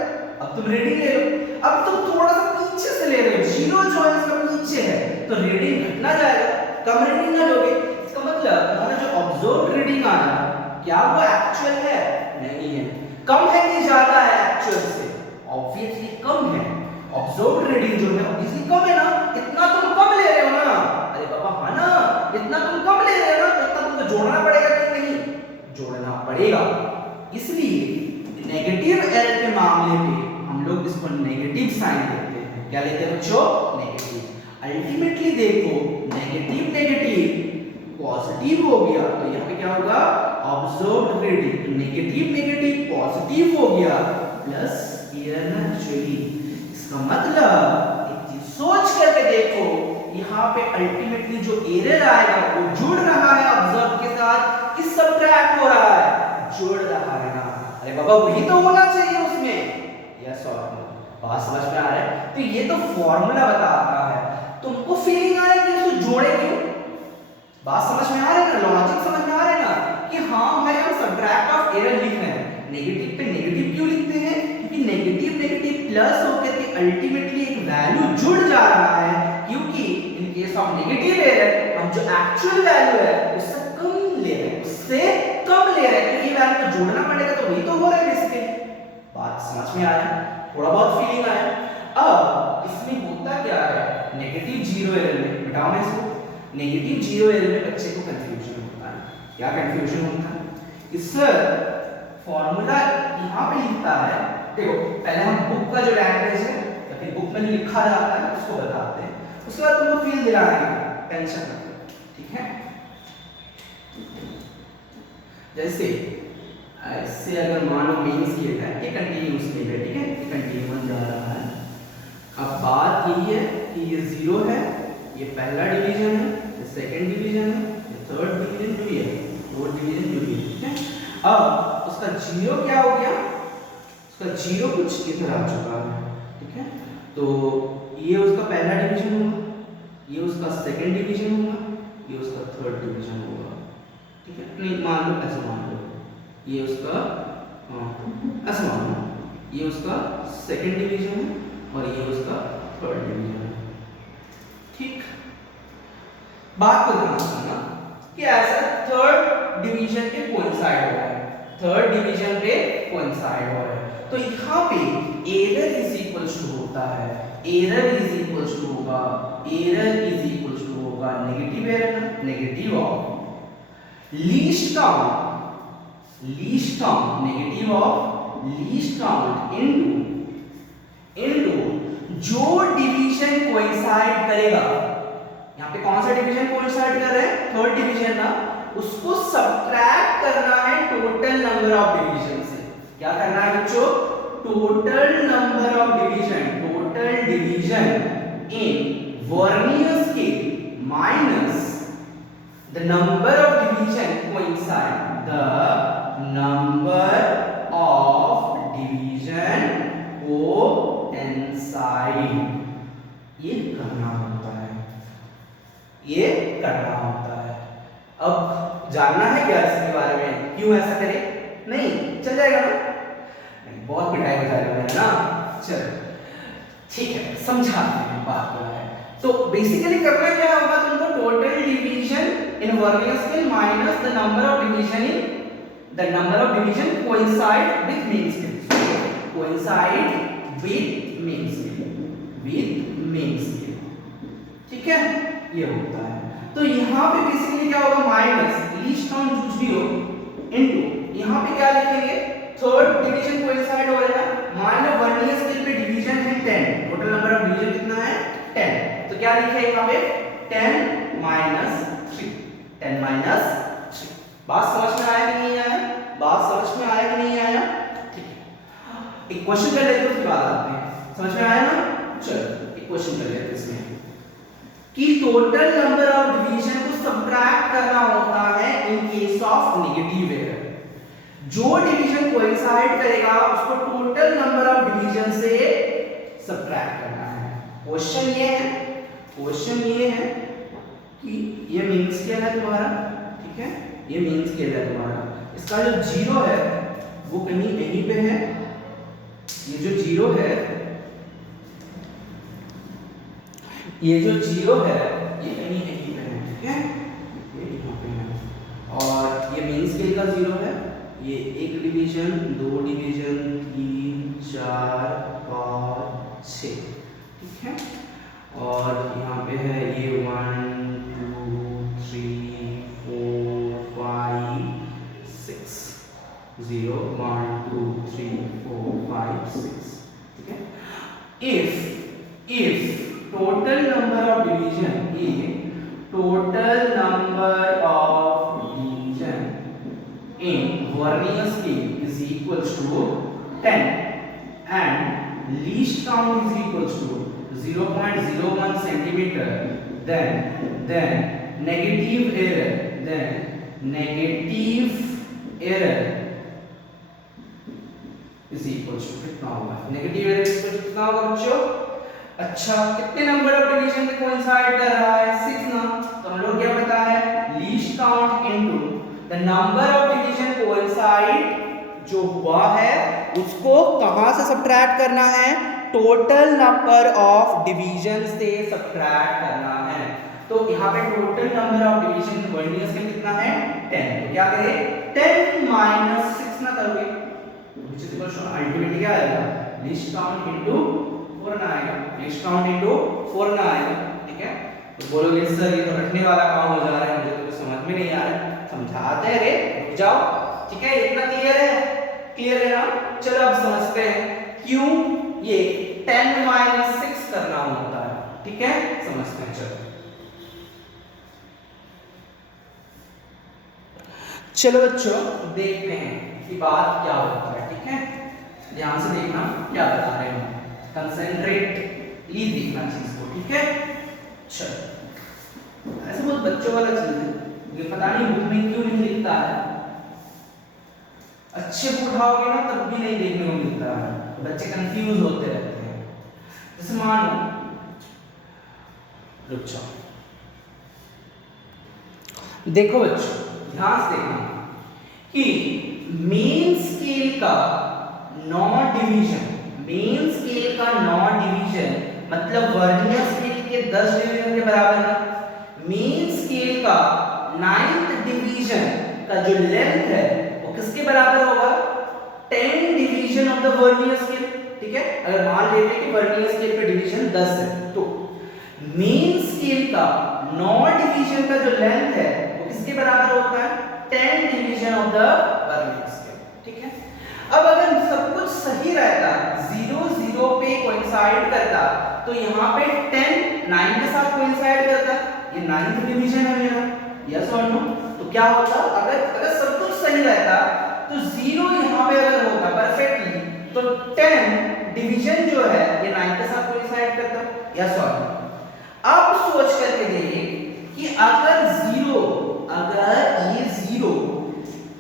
अब तुम रीडिंग ले लो, अब तुम थोड़ा सा पीछे से ले रहे हो, जीरो जो है इसका पीछे है, तो रीडिंग घटना जाएगा, कम रीडिंग ना लोगे। इसका मतलब हमारा जो ऑब्जर्व्ड रीडिंग आना क्या वो एक्चुअल है? नहीं है। कम है कि ज्यादा है एक्चुअल से? ऑब्वियसली कम है। ऑब्जर्व्ड रीडिंग जो है ऑब्वियसली कम है ना, इतना तुम कम ले रहे हो ना। अरे बाबा हाँ ना, इतना तुम कम ले रहे हो ना, तो इतना तुमको जोड़ना पड़ेगा कि नहीं? जोड़ना पड़ेगा। इसलिए नेगेटिव एरर के मामले में हम लोग इसको नेगेटिव साइन देते हैं। क्या लेते हैं बच्चों? नेगेटिव। अल्टीमेटली देखो नेगेटिव पॉजिटिव हो गया, तो यहाँ पे क्या होगा? ऑब्जर्व्ड रीडिंग नेगेटिव पॉजिटिव हो गया प्लस एरर एक्चुअली। इसका मतलब एक चीज सोच करके देखो, यहाँ पे अल्टीमेटली जो एरर आएगा वो जुड़ रहा है ऑब्जर्व के साथ कि सबट्रैक्ट हो रहा है? जुड़ रहा है ना। अरे बाबा वही तो होना चाहिए उसमें, यस और नो। बात समझ में आ रहा है? तो ये तो फॉर्मूला बताता है, तुमको फीलिंग आ रहा है कि इसको जोड़े क्यों? बात समझ में आ रही है ना, लॉजिक समझ में आ रहा है ना कि हाँ भाई हम सब्ट्रैक्ट ऑफ एरर लिख रहे हैं, नेगेटिव पे नेगेटिव क्यों लिखते हैं? क्योंकि नेगेटिव नेगेटिव प्लस होकर के अल्टीमेटली एक वैल्यू जुड़ जा रहा है, क्योंकि इन केस ऑफ नेगेटिव एरर हम जो एक्चुअल वैल्यू है उससे कम ले रहे हैं, उससे कम ले रहे हैं, क्योंकि वैल्यू को जोड़ना पड़ेगा, तो वही तो हो रहा है बेसिकली। बात समझ में आया? थोड़ा बहुत फीलिंग आया? अब इसमें होता क्या है, नेगेटिव जीरो एरर में, बताओ मैं इसको, नेगेटिव जीरो एरर में बच्चे को कंफ्यूजन होता है। क्या कंफ्यूजन होता है कि सर फॉर्मूला यहां पे लिखता है, देखो पहले हम बुक का जो लैंग्वेज है या फिर बुक में जो लिखा जाता है उसको बताते हैं, उसके बाद तुमको फील दिलाएंगे, टेंशन मत, ठीक है? जैसे ऐसे अगर मान लो मेंस किया है, ये कंटीन्यूअस में है, ठीक है, ये कंटीन्यूअस जा रहा है। अब बात यही है कि ये जीरो है, ये पहला डिवीजन है, ये सेकंड डिवीजन है, ये थर्ड डिवीजन जो है, फोर्थ डिवीजन जो है, ठीक है? अब उसका जीरो क्या हो गया, उसका जीरो कुछ इधर आ चुका है, ठीक है? तो ये उसका पहला डिवीजन होगा, ये उसका सेकंड डिवीजन होगा, ये उसका थर्ड डिवीजन होगा, ठीक है? नहीं मान लो ऐसे मान लो, ये उसका ऐसे मान लो, ये उसका सेकंड डिवीजन है और ये उसका थर्ड डिवीजन है, ठीक? बात को ध्यान रखना कि ऐसा थर्ड डिवीजन पे कोइंसाइड हो रहा है, थर्ड डिवीजन पे कोइंसाइड हो रहा है, तो यहाँ पे एरर इज इक्वल्स टू होता है, एरर इज इक्वल्स टू होगा, एरर इज इक्वल्स टू होगा negative error, negative of least count, least count negative of least count into जो डिवीजन कोइंसाइड करेगा, यहाँ पे कौन सा डिवीजन कोइंसाइड कर रहे हैं, थर्ड डिवीजन ना, उसको सब्ट्रैक्ट करना है टोटल नंबर ऑफ डिवीजन से। क्या करना है बच्चों, total number of division, total division in vernier scale minus the number of division coincide, the number of division coincide, ये करना होता है, ये करना होता है। अब जानना है क्या इसके बारे में, क्यों ऐसा करें? नहीं चल जाएगा ना, नहीं बहुत पिटाई हो जाएगा ना, चलो ठीक है समझाते हैं बात क्या है। तो बेसिकली करना क्या होगा तुमको, total division in vernier scale minus the number of division in the number of division coincide with mean scale, coincide with mean scale, with mean scale, ठीक है? ये होता है। तो यहाँ पे बेसिकली क्या होगा, माइनस लीस्ट काउंट कुछ भी हो इनटू यहाँ पे क्या लिखेंगे, थर्ड डिवीजन कोइंसाइड हो रहा है, मान लो वर्नियर स्केल पे डिवीजन है 10, टोटल नंबर ऑफ डिवीजन कितना है 10, तो क्या लिखे यहाँ पे 10 माइनस 3, 10 माइनस 3। बात समझ में आया कि नहीं आया, बात समझ में आया कि नहीं आया, ठीक है? एक क्वेश्चन कर लेते हैं उसके बाद आते हैं, समझ में आया ना? चलो एक क्वेश्चन कर लेते हैं इसमें कि टोटल नंबर ऑफ डिवीजन को सब्ट्रैक्ट करना होता है इन केस ऑफ नेगेटिव एरर, जो डिवीजन कोइंसाइड करेगा उसको टोटल नंबर ऑफ डिवीजन से सब्ट्रैक्ट करना है। क्वेश्चन ये है, क्वेश्चन ये है कि ये मीन स्केल है तुम्हारा, ठीक है? ये मीन स्केल है तुम्हारा, इसका जो जीरो है वो कहीं यहीं पे है, ये जो जीरो है, ये जो जीरो है ये कहीं यहीं पे है, ठीक है? ये यहाँ पे है, और ये मीन स्केल का जीरो है, ये एक डिवीजन, दो डिवीजन, 3 4 5 6, ठीक है? और यहाँ पे है ये 1 2 3 4 5 6, 0 1 2 3 4 5 6, ठीक है? if total number of division in total number of division in vernier scale is equals to 10 and least count is equals to 0.01 centimeter, then negative error, 0.01 इज इक्वल टू कितना होगा, नेगेटिव एरर कितना होगा बच्चों। अच्छा कितने नंबर ऑफ डिवीजन पे coincide कर रहा है, 6 ना। तो हम लोग क्या पता है, least count into the number of division coincide जो हुआ है उसको कहां से सब्ट्रैक्ट करना है, टोटल नंबर ऑफ डिवीजन से सब्ट्रैक्ट करना है। तो यहाँ पे total number of division verniers का कितना है 10, तो क्या करें 10 माइनस 6 ना करोगे, which is equal to ultimately क्या आएगा, लीस्ट काउंट इनटू 4 ना आएगा, लीस्ट काउंट इनटू 4 ना आएगा, ठीक है। तो बोलोगे सर ये तो रखने वाला काम हो जा रहा है, मुझे तो कुछ समझ में नहीं आ रहा है, समझाते हैं रे, रुक जाओ, ठीक है। इतना क्लियर है, क्लियर है ना। चलो अब समझते हैं क्यों ये 10 माइनस 6 करना होता है, ठीक है, समझते हैं। चलो बच्चों देखते हैं कि बात क्या होता है, ठीक है। ध्यान से देखना क्या बता रहे हैं, कंसंट्रेटली देखना चीज को, ठीक है। चलो ऐसे बहुत बच्चों वाला चीज है, ये पता नहीं बुक में क्यों नहीं लिखता है, अच्छे बुक उठाओगे ना तब भी नहीं देखने को मिलता है, बच्चे कंफ्यूज होते रहते हैं। जैसे मानो रुक जाओ, देखो बच्चों ध्यान से देखना कि मेन स्केल का नॉट डिवीजन, मेन स्केल का नॉट डिवीजन मतलब वर्नियर स्केल के 10 डिवीजन के बराबर ना। मेन स्केल का 9th डिवीजन का जो लेंथ है वो किसके बराबर होगा, 10 division of the vernier scale, ठीक है। अगर मान लेते हैं कि वर्नियर स्केल पे डिवीजन 10 है तो मेन स्केल का नॉट डिवीजन का जो लेंथ है किसके बराबर होता है, 10 division of the vernier scale, ठीक है। अब अगर सब कुछ सही रहता, 0 0 पे कोइंसाइड करता तो यहाँ पे 10 9 के साथ कोइंसाइड करता, ये 9th डिवीजन है मेरा, यस और नो। तो क्या होता, अगर सब कुछ सही रहता तो 0 यहाँ पे अगर होता परफेक्टली तो 10 डिवीजन जो है ये 9 के साथ कोइंसाइड करता, यस और नो। अब सोच करके देखिए कि अगर ये 0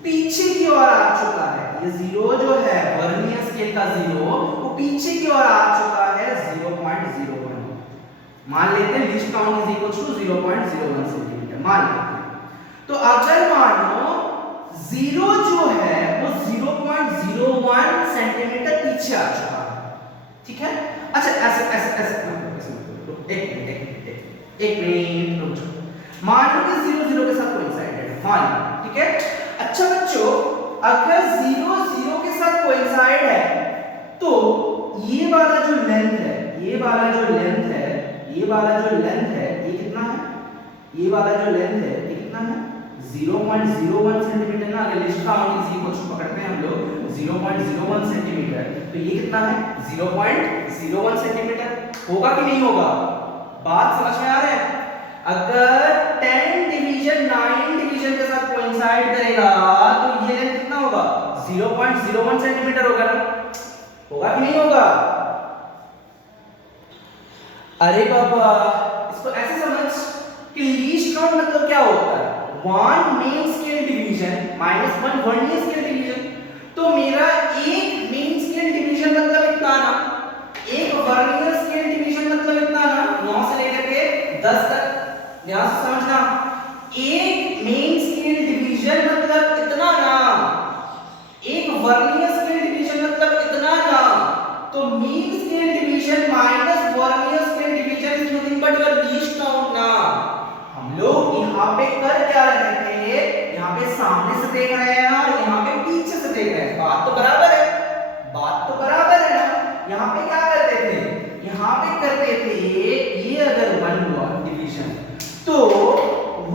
पीछे की ओर आ चुका है, ये 0 जो है वर्नियर स्केल का 0 वो पीछे की ओर आ चुका है 0.01, मान लेते हैं least count is equal to 0.01 centimetre मान लेते हैं। तो अगर मानो 0 जो है वो 0.01 सेंटीमीटर पीछे आ चुका है, ठीक है। अच्छा ऐसे एक मिनट रुक जाओ, मान लो कि 0 0 के साथ कोइंसाइडेड है, मान लो, ठीक है। अच्छा बच्चों अगर 0 0 के साथ कोइंसाइड है तो ये वाला जो लेंथ है, ये वाला जो लेंथ है, ये वाला जो लेंथ है ये कितना है, ये वाला जो लेंथ है ये कितना है 0.01 सेंटीमीटर ना। अगर least count is equal to पकड़ते हैं हम लोग 0.01 सेंटीमीटर तो ये कितना है 0.01 सेंटीमीटर, होगा कि नहीं होगा, बात समझ में आ रहा है। अगर 10 डिवीजन 9 डिवीजन के साथ कोइंसाइड करेगा तो ये लेंथ कितना होगा 0.01 सेंटीमीटर होगा ना, होगा कि नहीं होगा। अरे बाबा इसको ऐसे समझ कि लीस्ट काउंट मतलब क्या होता है, 1 main scale division minus 1 vernier scale division. तो मेरा एक मेन स्केल डिवीजन मतलब इतना ना, एक वर्नियर स्केल डिवीजन मतलब इतना ना, 9 से लेकर के 10 तक, ध्यान से समझना। एक मेन स्केल डिवीजन मतलब इतना ना, एक वर्नियर स्केल डिवीजन मतलब इतना ना। तो main scale division minus vernier scale division is nothing but your least count ना। हम लोग यहाँ पे कर क्या रहे थे, यहाँ पे सामने से देख रहे हैं और यहाँ पे पीछे से देख रहे हैं, बात तो बराबर है, बात तो बराबर है ना। यहाँ पे क्या करते थे, यहाँ पे करते थे ये अगर 1 हुआ डिवीजन तो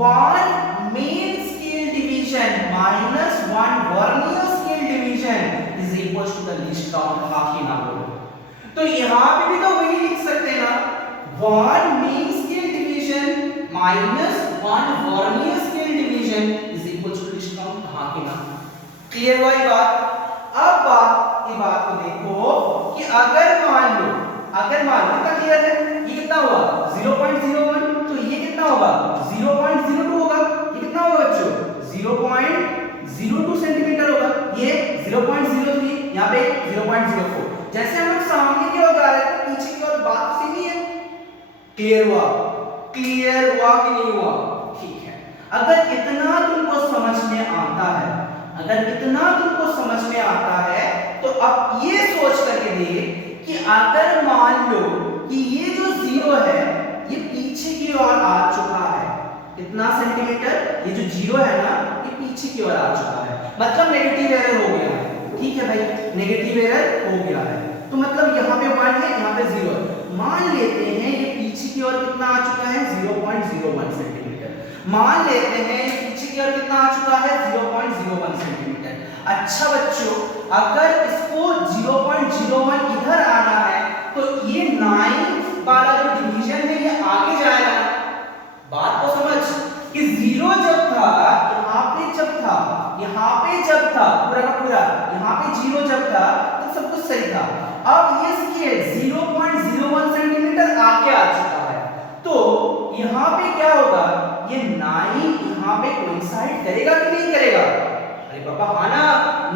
1 main scale division minus 1 vernier scale division is equal to the least count, बाकी ना बोलो। तो यहाँ पे भी तो वही लिख सकते हैं ना, 1 main scale division minus 1 vernier scale division is equal to least count, बाकी ना। क्लियर हुआ ये बात। अब ये बात को देखो कि अगर मान लो कितना क्लियर है, ये कितना हुआ 0.01 तो ये कितना होगा 0.02 होगा, ये कितना होगा बच्चों 0.02 सेंटीमीटर होगा, ये 0.03, यहाँ पे 0.04। जैसे हम लोग सामने की ओर जा रहे थे पीछे की ओर बात सीधी है। क्लियर हुआ? क्लियर हुआ कि नहीं हुआ? ठीक है। अगर इतना तुमको समझ में आता है, अगर इतना तुमको समझ में आता है तो अब ये सोच करके देख कि अगर मान लो कि ये जो 0 है ये पीछे की ओर आ चुका है, कितना सेंटीमीटर? ये जो 0 है ना ये पीछे की ओर आ चुका है, मतलब नेगेटिव एरर हो गया है। ठीक है भाई, नेगेटिव एरर हो गया है। तो मतलब यहाँ पे 1 है, यहाँ पे 0 है। मान लेते हैं ये पीछे की ओर कितना आ चुका है? 0.01 सेंटीमीटर। मान लेते हैं ये पीछे की ओर कितना आ चुका है? 0.01 सेंटीमीटर। अच्छा बच्चों, अगर इसको 0.01 इधर आना है तो ये 9 वाला जो डिवीजन है ये आगे जाएगा। बात को समझ कि 0 जब था यहाँ पे, जब था यहाँ पे, जब था पूरा का पूरा यहाँ पे 0 जब था तो सब कुछ सही था। अब ये स्केल 0.01 सेंटीमीटर आगे आ चुका है तो यहाँ पे क्या होगा? ये 9 यहाँ पे कोइंसाइड करेगा कि नहीं करेगा? अरे पापा हाँ ना,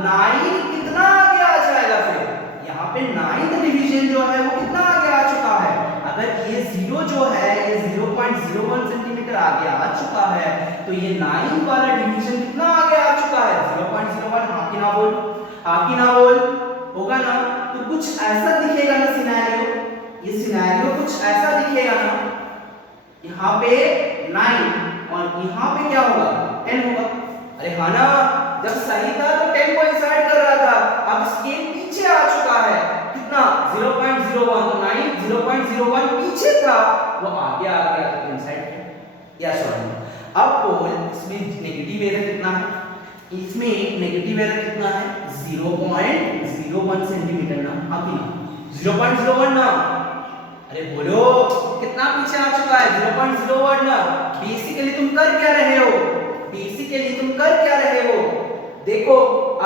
9 कितना आगे आ जाएगा? फिर यहाँ पे 9th डिवीजन जो है वो कितना आगे आ चुका है? अगर ये 0 जो है ये 0.01 सेंटीमीटर आगे आ चुका है तो ये 9 वाला डिवीजन कितना आगे आ चुका है? 0.01। हाँ कि ना बोल? हाँ कि ना बोल? होगा ना? तो कुछ ऐसा दिखेगा ना सिनेरियो, ये सिनेरियो कुछ ऐसा दिखेगा ना, यहाँ पे 9 और यहाँ पे क्या होगा? 10 होगा। अरे हाँ ना, जब सही था तो 10 कोइंसाइड कर रहा था, अब स्केल पीछे आ चुका है, कितना? 0.01। तो 9 0.01 पीछे था, वो आगे आ गया तो कोइंसाइड किया। या सॉरी, अब बोल इसमें नेगेटिव एरर कितना है? इसमें नेगेटिव एरर कितना है? 0.01 सेंटीमीटर ना। अभी ना 0.01 ना, अरे बोलो कितना पीछे आ चुका है? 0.01 ना। बेसिकली तुम कर क्या रहे हो? बेसिकली तुम कर क्या रहे हो? देखो,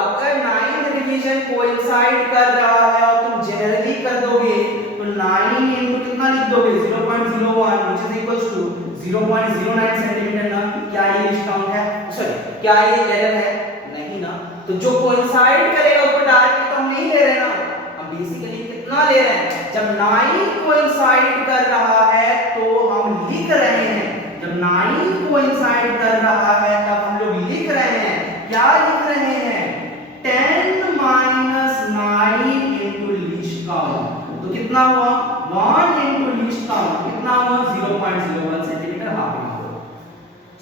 अगर 9th डिवीजन कोइंसाइड कर रहा है और तुम जनरली कर दोगे तो 9 into कितना लिख दोगे? 0.01 which is equals to 0.09 centimetre ना। क्या ये लिस्ट काउंट है? सॉरी, क्या ये एरर है? नहीं ना। तो जो कोइंसाइड करेगा उसको डायरेक्टली तो हम नहीं ले रहे ना, हम बेसिकली कितना ले रहे हैं? जब 9 कोइंसाइड कर रहा है तो हम लिख रहे हैं, जब 9 कोइंसाइड कर रहा है तब हम लोग लिख रहे हैं, क्या लिख रहे हैं? 10 माइनस 9 into लीस्ट काउंट। तो कितना हुआ? 1 into लीस्ट काउंट कितना हुआ? 0.01 सेंटीमीटर। हाफ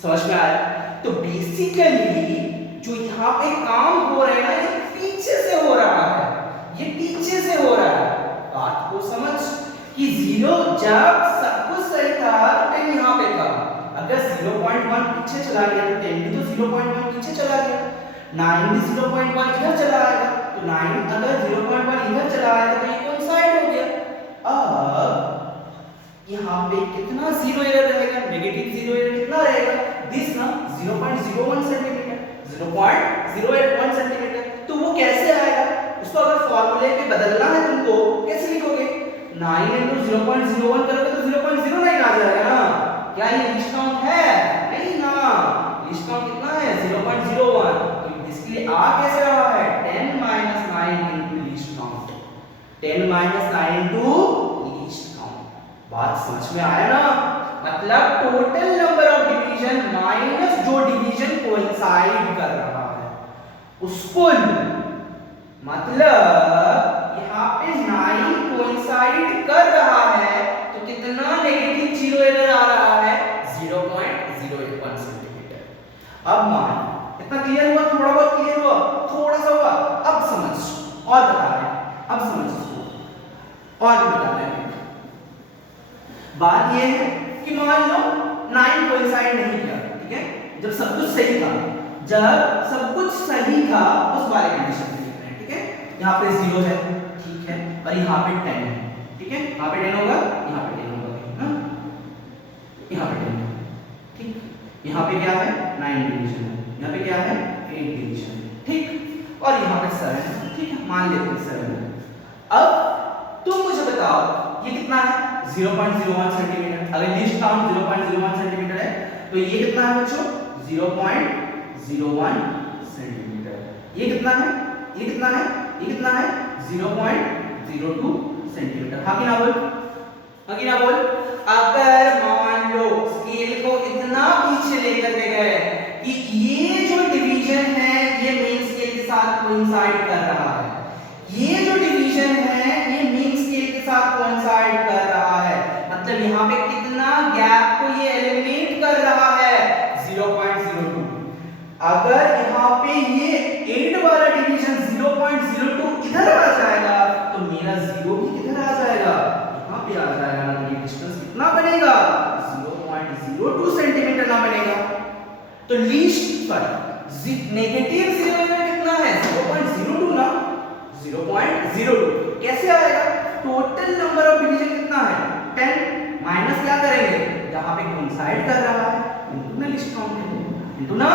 समझ में आया? तो बेसिकली जो यहाँ पे काम हो रहा है ना ये पीछे से हो रहा है, ये पीछे से हो रहा है। बात को समझ कि 0 जब सब कुछ सही था तो 10 यहाँ पे था, अगर 0.1 पीछे चला गया तो 10 भी तो 0.1 पीछे चला गया, 9 भी 0.1 इधर चला आएगा तो 9 अगर 0.1 इधर चला आएगा तो ये कोइंसाइड हो गया। अब यहाँ पे कितना 0 एरर रहेगा? नेगेटिव 0 एरर कितना रहेगा? दिस ना 0.01 सेंटीमीटर, 0.01 सेंटीमीटर। तो वो कैसे आएगा? उसको अगर फॉर्मूले पे बदलना है तुमको, कैसे लिखोगे? 9 into 0.01 करोगे तो 0.09 आ जाएगा ना। क्या ये लीस्ट काउंट है? नहीं ना, लीस्ट काउंट कितना है? 0.01। तो इसलिए आ कैसे रहा है? 10 minus 9 into least count, 10 minus 9 into least count. बात समझ में आया ना? मतलब total number of division minus जो डिवीजन कोइंसाइड कर रहा है उसको, मतलब यहाँ पे 9 कोइंसाइड कर रहा है तो कितना नेगेटिव 0 एरर आ रहा है? 0.01 सेंटीमीटर। अब मान इतना क्लियर हुआ? थोड़ा बहुत क्लियर हुआ? थोड़ा सा हुआ? अब समझ और बता रहे हैं, अब समझ इसको और भी बता रहे हैं। बात ये है कि मान लो 9 कोइंसाइड नहीं किया, ठीक है, जब सब कुछ सही था, जब सब कुछ सही था उस वाले कंडीशन में लिख रहे हैं, ठीक है। यहाँ पे 0 है, ठीक है, और यहाँ पे 10 है, ठीक है, यहाँ पे 10 होगा, यहाँ पे 10 होगा, ना, यहाँ पे 10 है, ठीक, यहाँ पे क्या है? 9 डिवीजन है, यहाँ पे क्या है? 8 डिवीजन है, ठीक, और यहाँ पे 7 है, ठीक है, मान लेते हैं 7 है। अब तुम मुझे बताओ ये कितना है? 0.01 सेंटीमीटर। अगर लीस्ट काउंट 0.01 सेंटीमीटर है तो ये कितना है बच्चों? 0.01 सेंटीमीटर। ये कितना है? ये कितना है? ये कितना है? 0.02 सेंटीमीटर। हाँ कि ना बोल, हाँ कि ना बोल। अगर मान लो स्केल को इतना पीछे लेकर के गए कि ये जो डिवीजन है ये मेन स्केल के साथ कोइंसाइड कर रहा है, ये जो डिवीजन है ये मेन स्केल के साथ कोइंसाइड कर रहा है, मतलब यहाँ पे कितना गैप को ये एलिमिनेट कर रहा है 0.02। अगर यहाँ पे ये 8 वाला डिवीजन 0.02 इधर आ जाएगा तो मेरा 0 भी किधर आ जाएगा, यहाँ पे आ जाएगा। ना ये डिस्टेंस कितना बनेगा 0.02 सेंटीमीटर ना बनेगा। तो लीस्ट सॉरी नेगेटिव 0 में कितना है 0.02 ना, 0.02 कैसे आएगा। टोटल नंबर ऑफ डिवीजन कितना है 10 माइनस क्या करेंगे जहां पे कोइंसाइड कर रहा है इनटू ना लिस्ट काउंट करेंगे, इनटू ना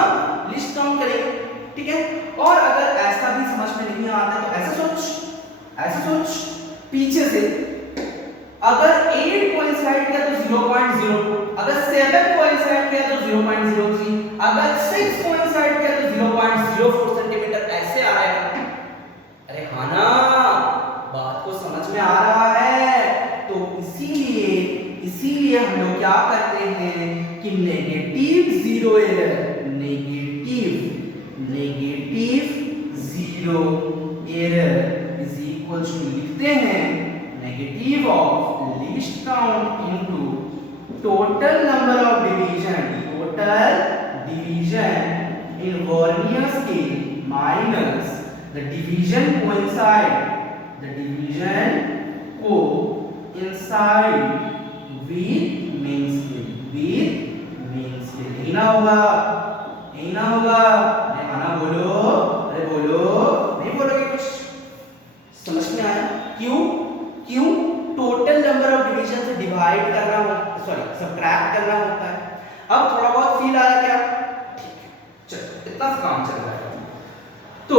लिस्ट काउंट करेंगे, ठीक है। और अगर ऐसा भी समझ में नहीं आता तो ऐसे सोच पीछे से अगर 8 कोइंसाइड किया तो 0.02, अगर 7 कोइंसाइड किया तो 0.03, अगर 6 कोइंसाइड किया तो 0.04 सेंटीमीटर ऐसे आएगा। अरे हाँ ना, बात को समझ में आ रहा है। तो इसीलिए हम लोग क्या करते हैं कि negative 0 error, negative 0 error is equal to लिखते हैं negative of least count into total number of division, total division in vernier scale minus the division coincide with main scale, यही ना होगा, यही ना होगा। अरे हाँ ना बोलो, अरे बोलो, नहीं बोलोगे कुछ, समझ में आया। क्यों टोटल नंबर ऑफ डिवीजन से डिवाइड करना होता, सॉरी सब्ट्रैक्ट करना होता है। अब थोड़ा बहुत फील आया क्या, ठीक है चलो इतना काम चल रहा है। तो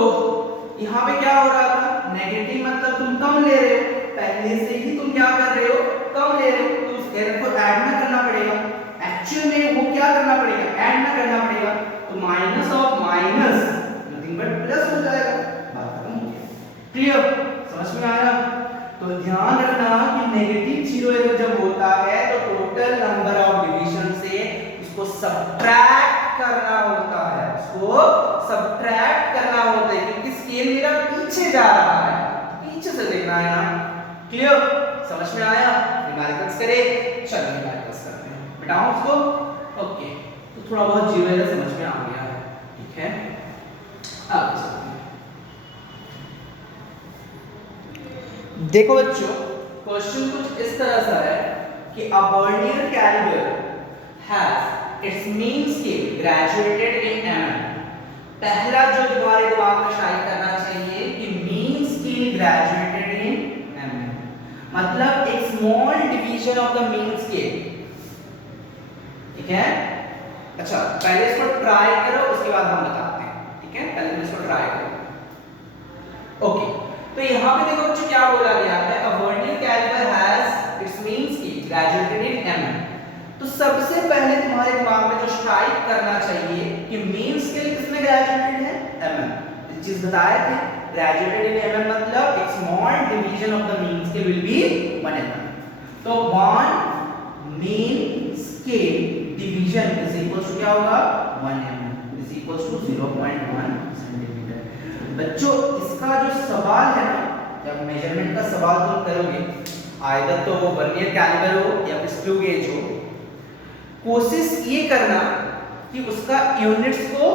यहाँ पे क्या हो रहा था, नेगेटिव मतलब तुम कम ले रहे हो, पहले से ही तुम क्या कर रहे हो कम ले रहे हो, तो उस एरर को ऐड ना करना पड़ेगा, एक्चुअल में वो क्या करना पड़ेगा ऐड ना करना पड़ेगा, तो minus of minus nothing but plus हो जाएगा, बात खत्म हो गई। क्लियर, समझ में आया। तो ध्यान रखना कि नेगेटिव 0 एरर जब होता है तो टोटल नंबर ऑफ डिवीजन से उसको सब्ट्रैक्ट करना होता है, उसको सब्ट्रैक्ट करना होता है, क्योंकि स्केल मेरा पीछे जा रहा है, पीछे से देखना है ना। क्लियर, समझ में आया। न्यूमेरिकल्स करें, चलो न्यूमेरिकल्स करते हैं, बताओ उसको। ओके, तो थोड़ा बहुत 0 एरर समझ में आ गया है, ठीक है। आगे चलते हैं। देखो बच्चों, क्वेश्चन कुछ इस तरह से है कि a vernier caliber has its mean scale graduated in mm। पहला जो तुम्हारे दिमाग में शायद करना चाहिए कि mean scale graduated in mm, मतलब एक small division of the mean scale, ठीक है। अच्छा, पहले इसको ट्राई करो, उसके बाद हम बताते हैं, ठीक है। पहले इसको ट्राई करो। ओके, तो यहाँ पे देखो बच्चों क्या बोला गया है, a vernier caliber has its mean scale graduated in mm। तो सबसे पहले तुम्हारे दिमाग में जो स्ट्राइक करना चाहिए कि मेन स्केल किसमें ग्रेजुएटेड है mm, ये चीज बताए थे। ग्रेजुएटेड इन mm मतलब एक small division of the main scale will be 1 mm। तो 1 main scale division is equal to क्या होगा 1 mm is equal to 0.1 centimetre. बच्चों इसका जो सवाल है ना, जब मेजरमेंट का सवाल तुम करोगे, आइदर तो वो वर्नियर कैलिबर हो या फिर स्क्रू गेज हो, कोशिश ये करना कि उसका यूनिट्स को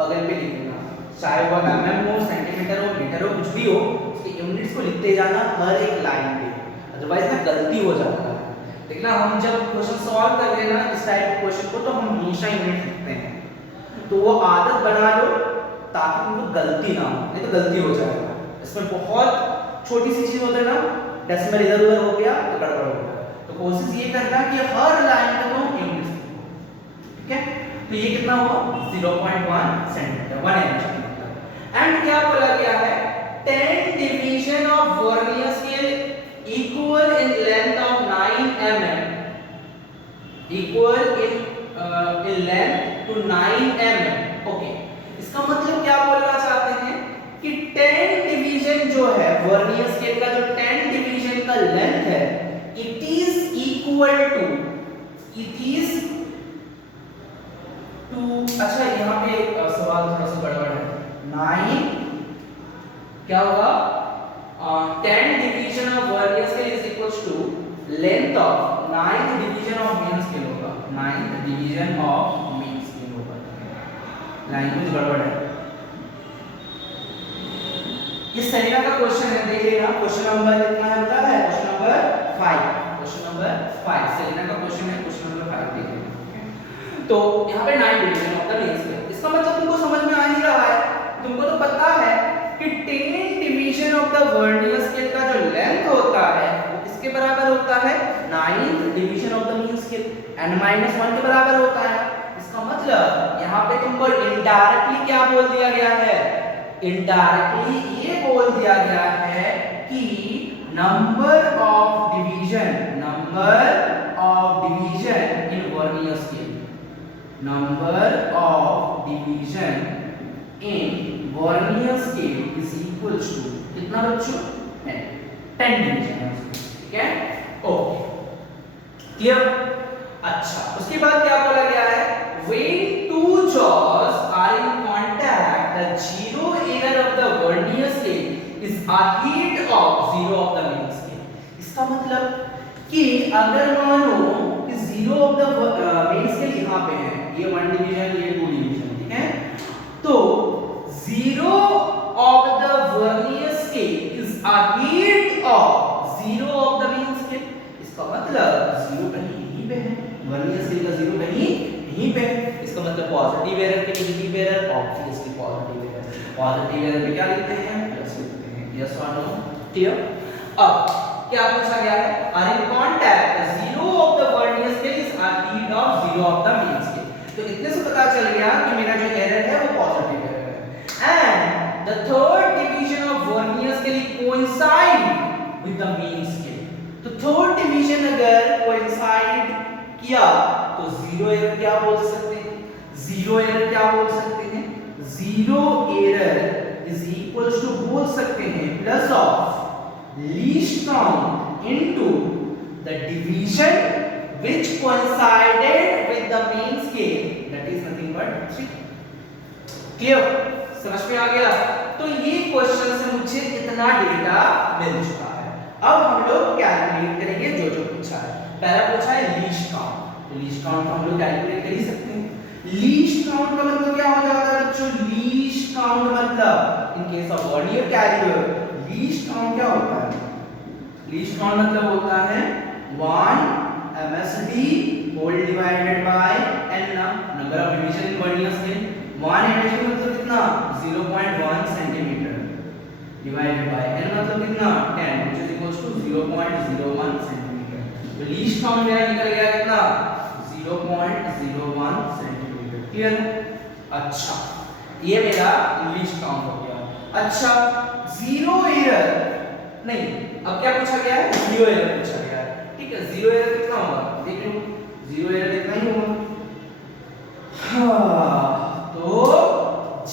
बगल पे लिख देना, चाहे वो mm हो, सेंटीमीटर हो, मीटर हो, कुछ भी हो, उसके यूनिट्स को लिखते जाना हर एक लाइन पे, अदरवाइज ना गलती हो जाता है। देखना हम जब क्वेश्चन सॉल्व कर रहे ना इस टाइप के क्वेश्चन को, तो हम हमेशा यूनिट लिखते हैं, तो वो आदत बना लो ताकि तुमको गलती ना हो, नहीं तो गलती हो जाएगा। इसमें बहुत छोटी सी चीज होती है ना, डेसिमल इधर उधर हो गया तो गड़बड़ हो गया, तो कोशिश ये करना कि हर लाइन पे तुम यूनिट्स लिखो, ठीक है। तो ये कितना हुआ 0.1 सेंटीमीटर, 1 mm। एंड क्या बोला गया है, 10 division of vernier scale equal in length of 9 mm, equal in length to 9 mm। Okay, इसका मतलब क्या बोलना चाहते हैं कि 10 डिवीजन जो है वर्नियर स्केल का जो 10 डिवीजन का लेंथ है, इट इज इक्वल टू अच्छा यहाँ पे एक सवाल थोड़ा सा गड़बड़ है। 9 क्या होगा, 10 division of vernier scale is equal to length of 9th division of main scale होगा, 9th division of main scale होगा। लैंग्वेज गड़बड़ है। ये सेलिना का क्वेश्चन है, देखिएगा क्वेश्चन नंबर कितना है पता है, question number 5, question number 5 Selina का क्वेश्चन है, क्वेश्चन नंबर 5 देखिएगा। तो यहाँ पे 9 division of the main scale, इसका मतलब तुमको समझ में आ नहीं रहा है, तुमको तो पता है कि 10 division of the vernier scale का जो लेंथ होता है वो किसके बराबर होता है, 9th division of the main scale n-1 के बराबर होता है। इसका मतलब यहाँ पे तुमको इनडायरेक्टली क्या बोल दिया गया है, इनडायरेक्टली ये बोल दिया गया है कि number of division in vernier scale, number of division in vernier scale is equal to कितना बच्चों, 10 डिवीजन है, ठीक है, ओके क्लियर। अच्छा उसके बाद क्या बोला गया है, when two jaws are in contact the zero error of the vernier scale is ahead of zero of the main scale। इसका मतलब कि अगर मानो कि zero of the main scale यहाँ पे है, ये 1 डिवीजन ये 2 डिवीजन, ठीक है, तो zero of the vernier scale is ahead of zero of the main scale. इसका मतलब जीरो कहीं यहीं पे है, वर्नियर स्केल का जीरो कहीं यहीं पे है, इसका मतलब पॉजिटिव एरर के negative error, obviously positive error पे क्या लिखते हैं, प्लस लिखते हैं, यस और नो, क्लियर। अब क्या पूछा गया है, are in contact zero of the vernier scale is ahead of zero of the main scale. तो इतने से पता चल गया कि मेरा जो एरर है वो पॉजिटिव एरर है, and the third division of vernier scale coincide with the main scale. तो थर्ड डिवीजन अगर कोइंसाइड किया तो जीरो एरर क्या बोल सकते हैं, जीरो एरर क्या बोल सकते हैं, zero error is equals to बोल सकते हैं plus of least count into the division which coincided with the main scale, that is nothing but 3। Clear, समझ में आ गया। तो ये क्वेश्चन से मुझे इतना डेटा मिल चुका है, अब हम लोग कैलकुलेट करेंगे जो जो पूछा है। पहला पूछा है लीस्ट काउंट, तो लीस्ट काउंट हम लोग कैलकुलेट कर ही सकते हैं। लीस्ट काउंट का मतलब क्या हो जाता है बच्चों, लीस्ट काउंट मतलब in case of vernier carrier least count क्या होता है, लीस्ट काउंट मतलब होता है 1 MSD whole divided by n, number of division in vernier scale. 1 MSD मतलब कितना, 0.1 सेंटीमीटर डिवाइडेड बाय n मतलब कितना, 10 which is equals to 0.01 centimetre. तो लीस्ट काउंट मेरा निकल गया कितना, 0.01 सेंटीमीटर, क्लियर। अच्छा ये मेरा लीस्ट काउंट हो गया। अच्छा जीरो एरर नहीं, अब क्या पूछा गया है, जीरो एरर पूछा गया है, ठीक है। जीरो एरर कितना होगा देख लो, जीरो एरर कितना ही होगा, हाँ तो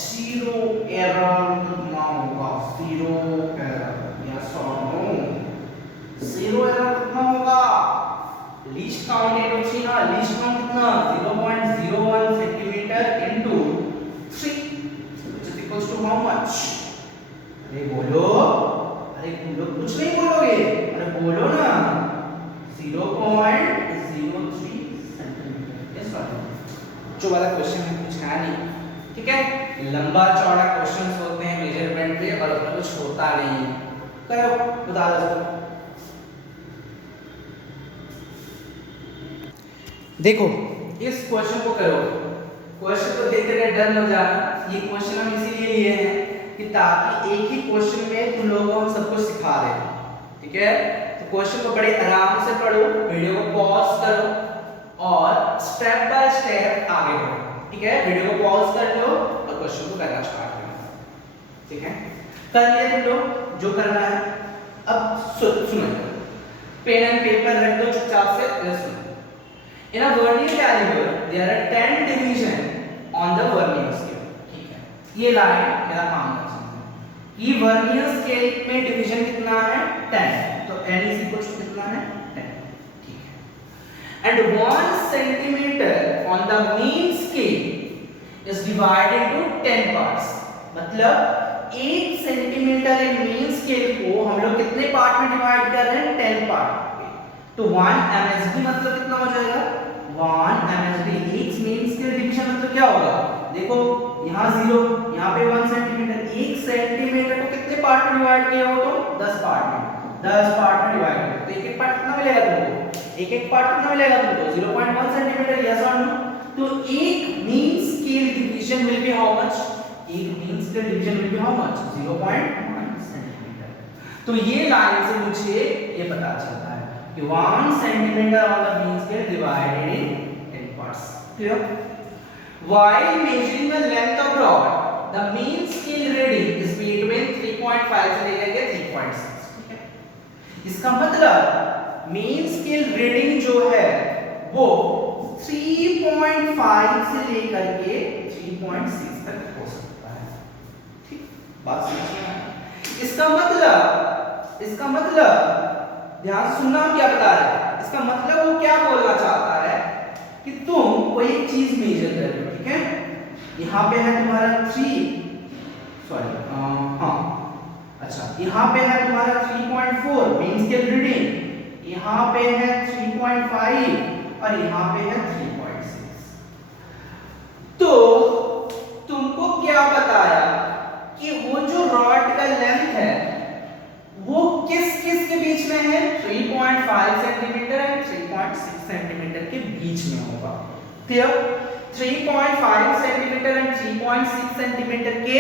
जीरो एरर कितना होगा, जीरो एरर, यस और नो, जीरो एरर कितना होगा, लीस्ट काउंट इनटू 3 ना, लीस्ट काउंट कितना 0.01 centimetre into 3 which is equals to how much, अरे बोलो, अरे तुम लोग कुछ नहीं बोलोगे, अरे बोलो ना, 0.03 सेंटीमीटर, यस और नो। जो वाला क्वेश्चन है कुछ है नहीं, ठीक है, लंबा चौड़ा क्वेश्चंस होते हैं मेजरमेंट पे और अपना कुछ होता नहीं। करो बता दो, देखो इस क्वेश्चन को करो, क्वेश्चन को देख कर डर मत जाना, ये क्वेश्चन हम इसीलिए लिए हैं कि ताकि एक ही क्वेश्चन में तुम लोगों को हम सब कुछ सिखा दें, ठीक है। तो क्वेश्चन को बड़े आराम से पढ़ो, वीडियो को पॉज करो और स्टेप बाय स्टेप आगे बढ़ो, ठीक है। वीडियो को पॉज कर लो और क्वेश्चन को करना स्टार्ट करो, ठीक है। कर लिया तुम लोग जो करना है, अब सुनो, पेन एंड पेपर रख दो चुपचाप से, सुनो। In a vernier caliber, there are 10 division on the vernier scale, ठीक है। ये लाइन मेरा काम कर सकते हैं, कि वर्नियर स्केल में डिवीजन कितना है 10, तो n इज इक्वल टू कितना है 10, ठीक है। And 1 centimetre on the mean scale is divided into 10 parts, मतलब 1 सेंटीमीटर इन मीन स्केल को हम लोग कितने पार्ट में डिवाइड कर रहे हैं 10 पार्ट में, तो 1 msd मतलब कितना हो जाएगा 1 msd। एक मीन स्केल डिवीजन मतलब क्या होगा, देखो यहाँ 0, यहाँ पे 1 सेंटीमीटर, 1 सेंटीमीटर को कितने पार्ट में डिवाइड किया हो तो 10 पार्ट में, 10 पार्ट में डिवाइड किया तो एक एक पार्ट कितना मिलेगा तुमको, एक एक पार्ट कितना मिलेगा तुमको 0.1 सेंटीमीटर, यस और नो। तो एक main scale division will be how much, एक main scale division will be how much 0.1 centimetre. तो ये लाइन से मुझे ये पता चलता है कि 1 centimetre on the mean scale divided in 10 parts, clear. While measuring the length of rod, the mean scale reading is between 3.5 से लेकर के 3.6, ठीक है। इसका मतलब mean scale reading जो है वो 3.5 से लेकर के 3.6 तक हो सकता है, ठीक, बात समझ में आया। इसका मतलब ध्यान से सुनना, हम क्या बता रहे हैं, इसका मतलब वो क्या बोलना चाहता है कि तुम कोई एक चीज मेजर कर रहे हो, ठीक है। यहाँ पे है तुम्हारा यहाँ पे है तुम्हारा 3.4 मीन स्केल रीडिंग, यहाँ पे है 3.5 और यहाँ पे है 3.6। तो तुमको क्या बताया कि वो जो रॉड का लेंथ है वो किस किस के बीच में है, 3.5 सेंटीमीटर एंड 3.6 सेंटीमीटर के बीच में होगा, क्लियर। 3.5 सेंटीमीटर एंड 3.6 सेंटीमीटर के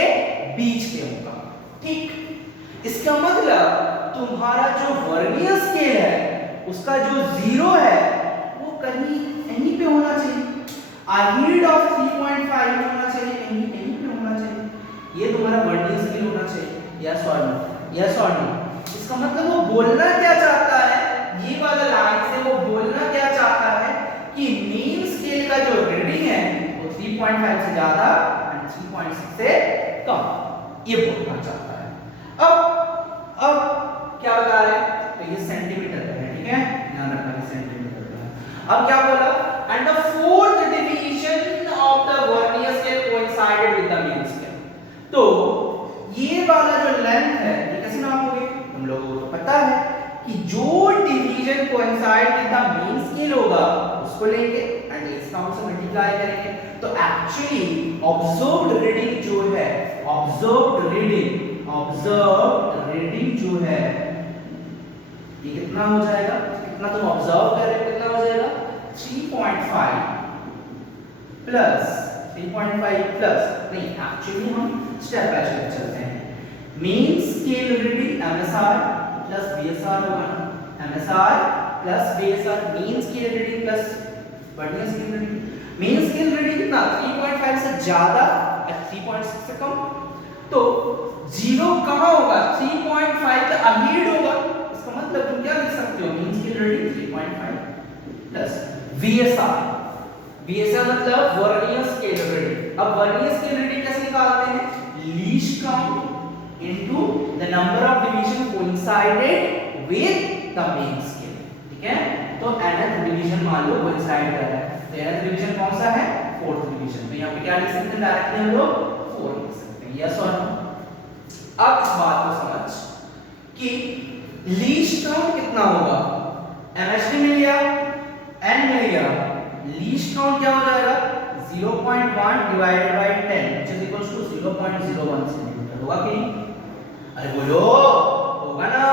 बीच में होगा, ठीक। इसका मतलब तुम्हारा जो वर्नियर स्केल है उसका जो 0 है वो कहीं यहीं पे होना चाहिए, अहेड ऑफ 3.5 होना चाहिए, यहीं पे होना चाहिए, ये तुम्हारा वर्नियर स्केल होना चाहिए, यस और नो, यस और नो। इसका मतलब वो बोलना क्या चाहता है, ये वाला लाइन से वो बोलना क्या चाहता है कि मीन स्केल का जो रीडिंग है वो 3.5 से ज्यादा और 3.6 से कम, ये बोलना चाहता है। अब क्या बता रहे हैं, तो ये सेंटीमीटर का है, ठीक है, ध्यान रखना है सेंटीमीटर का है। अब क्या बोला, and the fourth division of the vernier scale coincided with the mean scale. तो ये वाला जो लेंथ है ये कैसे नापोगे, हम लोगों को तो पता है कि जो division coincide with the mean scale होगा उसको लेंगे एंड इस काउंट से मल्टीप्लाई करेंगे। तो एक्चुअली ऑब्जर्व्ड रीडिंग जो है, ऑब्जर्व्ड रीडिंग जो है ये कितना हो जाएगा, कितना तुम ऑब्जर्व कर रहे हो कितना हो जाएगा 3.5 प्लस 3.5 प्लस नहीं, एक्चुअली हम स्टेप बाय स्टेप चलते हैं। Mean scale reading MSR plus BSR होगा, MSR plus BSR, mean scale reading plus vernier scale reading. Mean scale reading कितना 3.5 से ज्यादा या 3.6 से कम, तो 0 कहां होगा 3.5 का अहेड होगा। इसका मतलब तुम क्या लिख सकते हो, mean scale reading 3.5 plus BSR मतलब वर्नियर स्केल रीडिंग। अब वर्नियर स्केल रीडिंग कैसे निकालते हैं, least count into the number of division coincided with the main scale, ठीक है। तो nth डिवीजन मान लो coincide कर रहा है, तो nth डिवीजन कौन सा है, फोर्थ डिवीजन, तो यहाँ पे क्या लिख सकते हैं, डायरेक्टली हम लोग 4 लिख सकते हैं, यस और नो। अब इस बात को समझ कि लीस्ट काउंट कितना होगा, MSD मिल गया, n मिल गया, लीस्ट काउंट क्या हो जाएगा 0.1 divided by 10 which is equals to 0.01 centimetre, होगा कि नहीं, अरे बोलो होगा ना।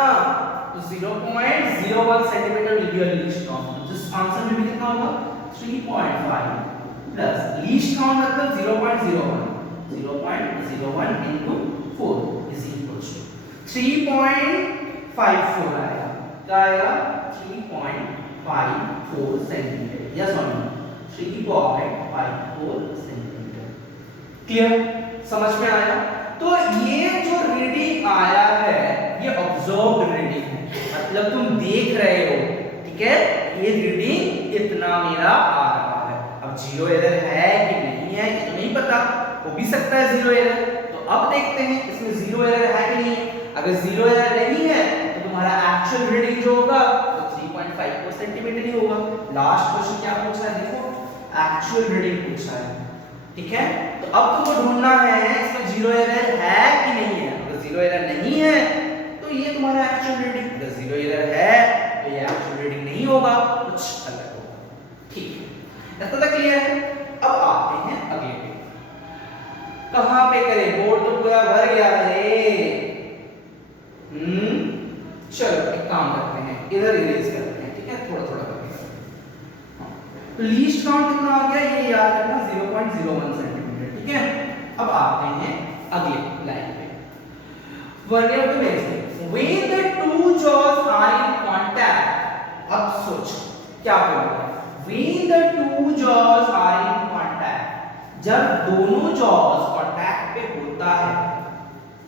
तो 0.01 centimetre will be least count, जिस आंसर में भी कितना होगा 3.5 प्लस लीस्ट काउंट मतलब 0.01 into 4 is equals to 3.54 आएगा, क्या आएगा 3.54 सेंटीमीटर, यस और नो, 3.54 सेंटीमीटर, क्लियर, समझ में आया। तो ये जो रीडिंग आया है ये ऑब्जर्व्ड रीडिंग है, मतलब तुम देख रहे हो, ठीक है, ये रीडिंग इतना मेरा आ रहा है। अब जीरो एरर है कि नहीं है ये तो नहीं पता, हो भी सकता है जीरो एरर, तो अब देखते हैं इसमें जीरो एरर है कि नहीं। अगर जीरो एरर नहीं है तो तुम्हारा एक्चुअल रीडिंग जो होगा वो 3.54 सेंटीमीटर ही होगा। लास्ट क्वेश्चन क्या पूछा है देखो, एक्चुअल रीडिंग पूछा है, ठीक है। तो अब तुमको ढूंढना है इसमें जीरो एरर है कि नहीं है। अगर जीरो एरर नहीं है तो ये तुम्हारा एक्चुअल रीडिंग, अगर जीरो एरर है तो ये एक्चुअल रीडिंग नहीं होगा, कुछ अलग होगा, ठीक है। इतना तक क्लियर है। अब आते हैं अगले पे, कहां पे करें, बोर्ड तो पूरा भर गया है। चलो एक काम करते हैं, इधर इरेज करते हैं, ठीक है, थोड़ा थोड़ा करके। तो लीस्ट काउंट कितना आ गया ये याद रखना, 0.01 सेंटीमीटर, ठीक है। अब आते हैं अगले लाइन पे, vernier to base, when the two jaws are in contact। अब सोच क्या बोला, when the two jaws are in contact, जब दोनों jaws कांटेक्ट पे होता है,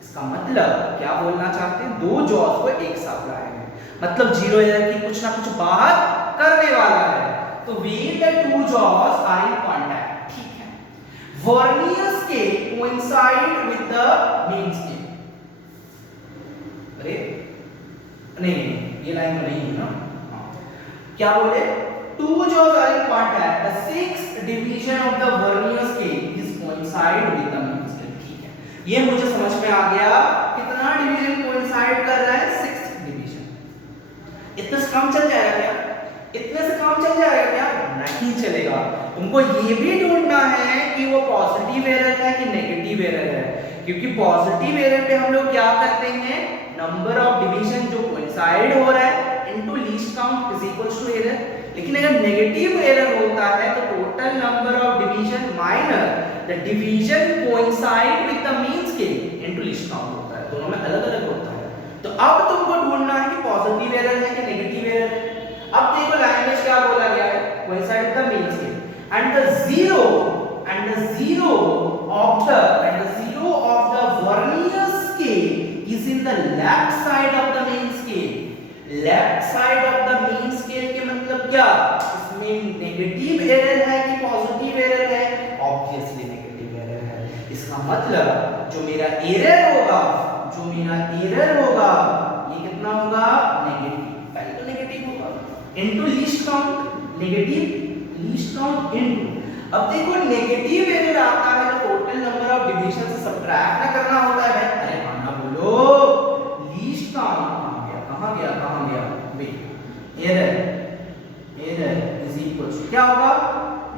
इसका मतलब क्या बोलना चाहते हैं, दो jaws को एक साथ लाएंगे, मतलब जीरो एरर की कुछ ना कुछ बाहर करने वाला है। तो when the two jaws are in contact, ठीक है, vernier scale coincide with the main scale. अरे नहीं ये लाइन तो नहीं है ना, क्या बोले, two jaws are in contact, the sixth division of the vernier scale is coincide with the main scale, ठीक है। ये मुझे समझ में आ गया, कितना डिवीजन कोइंसाइड कर रहा है, सिक्स्थ डिवीजन। इतने से काम चल जाएगा क्या, इतने से काम चल जाएगा क्या, नहीं चलेगा। तुमको ये भी ढूंढना है कि वो पॉजिटिव एरर है कि नेगेटिव एरर है, क्योंकि पॉजिटिव एरर पे हम लोग क्या करते हैं, नंबर ऑफ डिवीजन जो कोइंसाइड हो रहा है into least count is equals to error. लेकिन अगर नेगेटिव एरर होता है तो total number of division minus the division coincide with the mean scale into least count होता है, दोनों में अलग अलग होता है। तो अब तुमको ढूंढना है कि पॉजिटिव एरर है कि नेगेटिव एरर है। अब देखो लैंग्वेज क्या बोला गया है, coincide with the mean scale and the zero of the vernier scale is in the left side of the main scale। Left side of the main scale के मतलब क्या, इसमें नेगेटिव एरर है कि पॉजिटिव एरर है, obviously negative error है। इसका मतलब जो मेरा एरर होगा ये कितना होगा, नेगेटिव, पहले तो नेगेटिव होगा, into least count, negative least count into. अब देखो नेगेटिव एरर आता है तो टोटल नंबर ऑफ डिवीजन से सबट्रैक्ट ना करना होता है भाई। अरे माना बोलो लीस्ट काउंट कहां गया wait, error is equal to क्या होगा,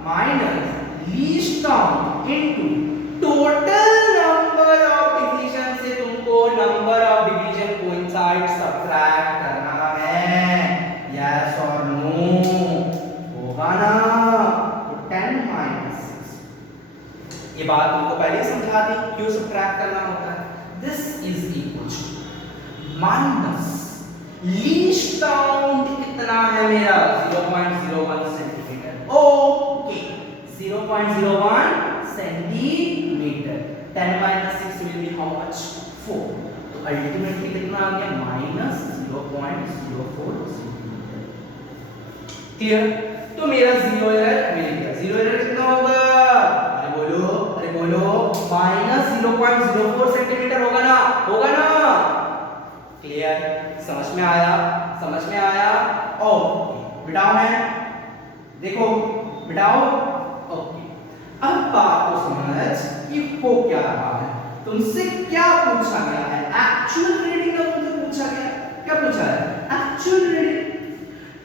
minus least count into total number of division से तुमको number of division coincide subtract करना है, यस और नो, होगा ना। तो 10 माइनस 6, ये बात तुमको पहले समझा दी क्यों सबट्रैक्ट करना होता है। This is equal to minus least count कितना है मेरा, 0.01 centimetre, okay 0.01 centimetre, 10 minus 6 will be how much, 4। तो अल्टीमेटली कितना आ गया, माइनस 0.04 सेंटीमीटर, क्लियर। तो मेरा जीरो एरर मिल गया, जीरो एरर कितना होगा, अरे बोलो माइनस 0.04 सेंटीमीटर होगा ना, क्लियर, समझ में आया। ओके बिठाओ है, देखो बिठाओ, ओके। अब बात को समझ कि हो क्या रहा है, तुमसे क्या पूछा गया है, एक्चुअल रीडिंग का तुमसे पूछा गया, क्या पूछा है, एक्चुअल रीडिंग।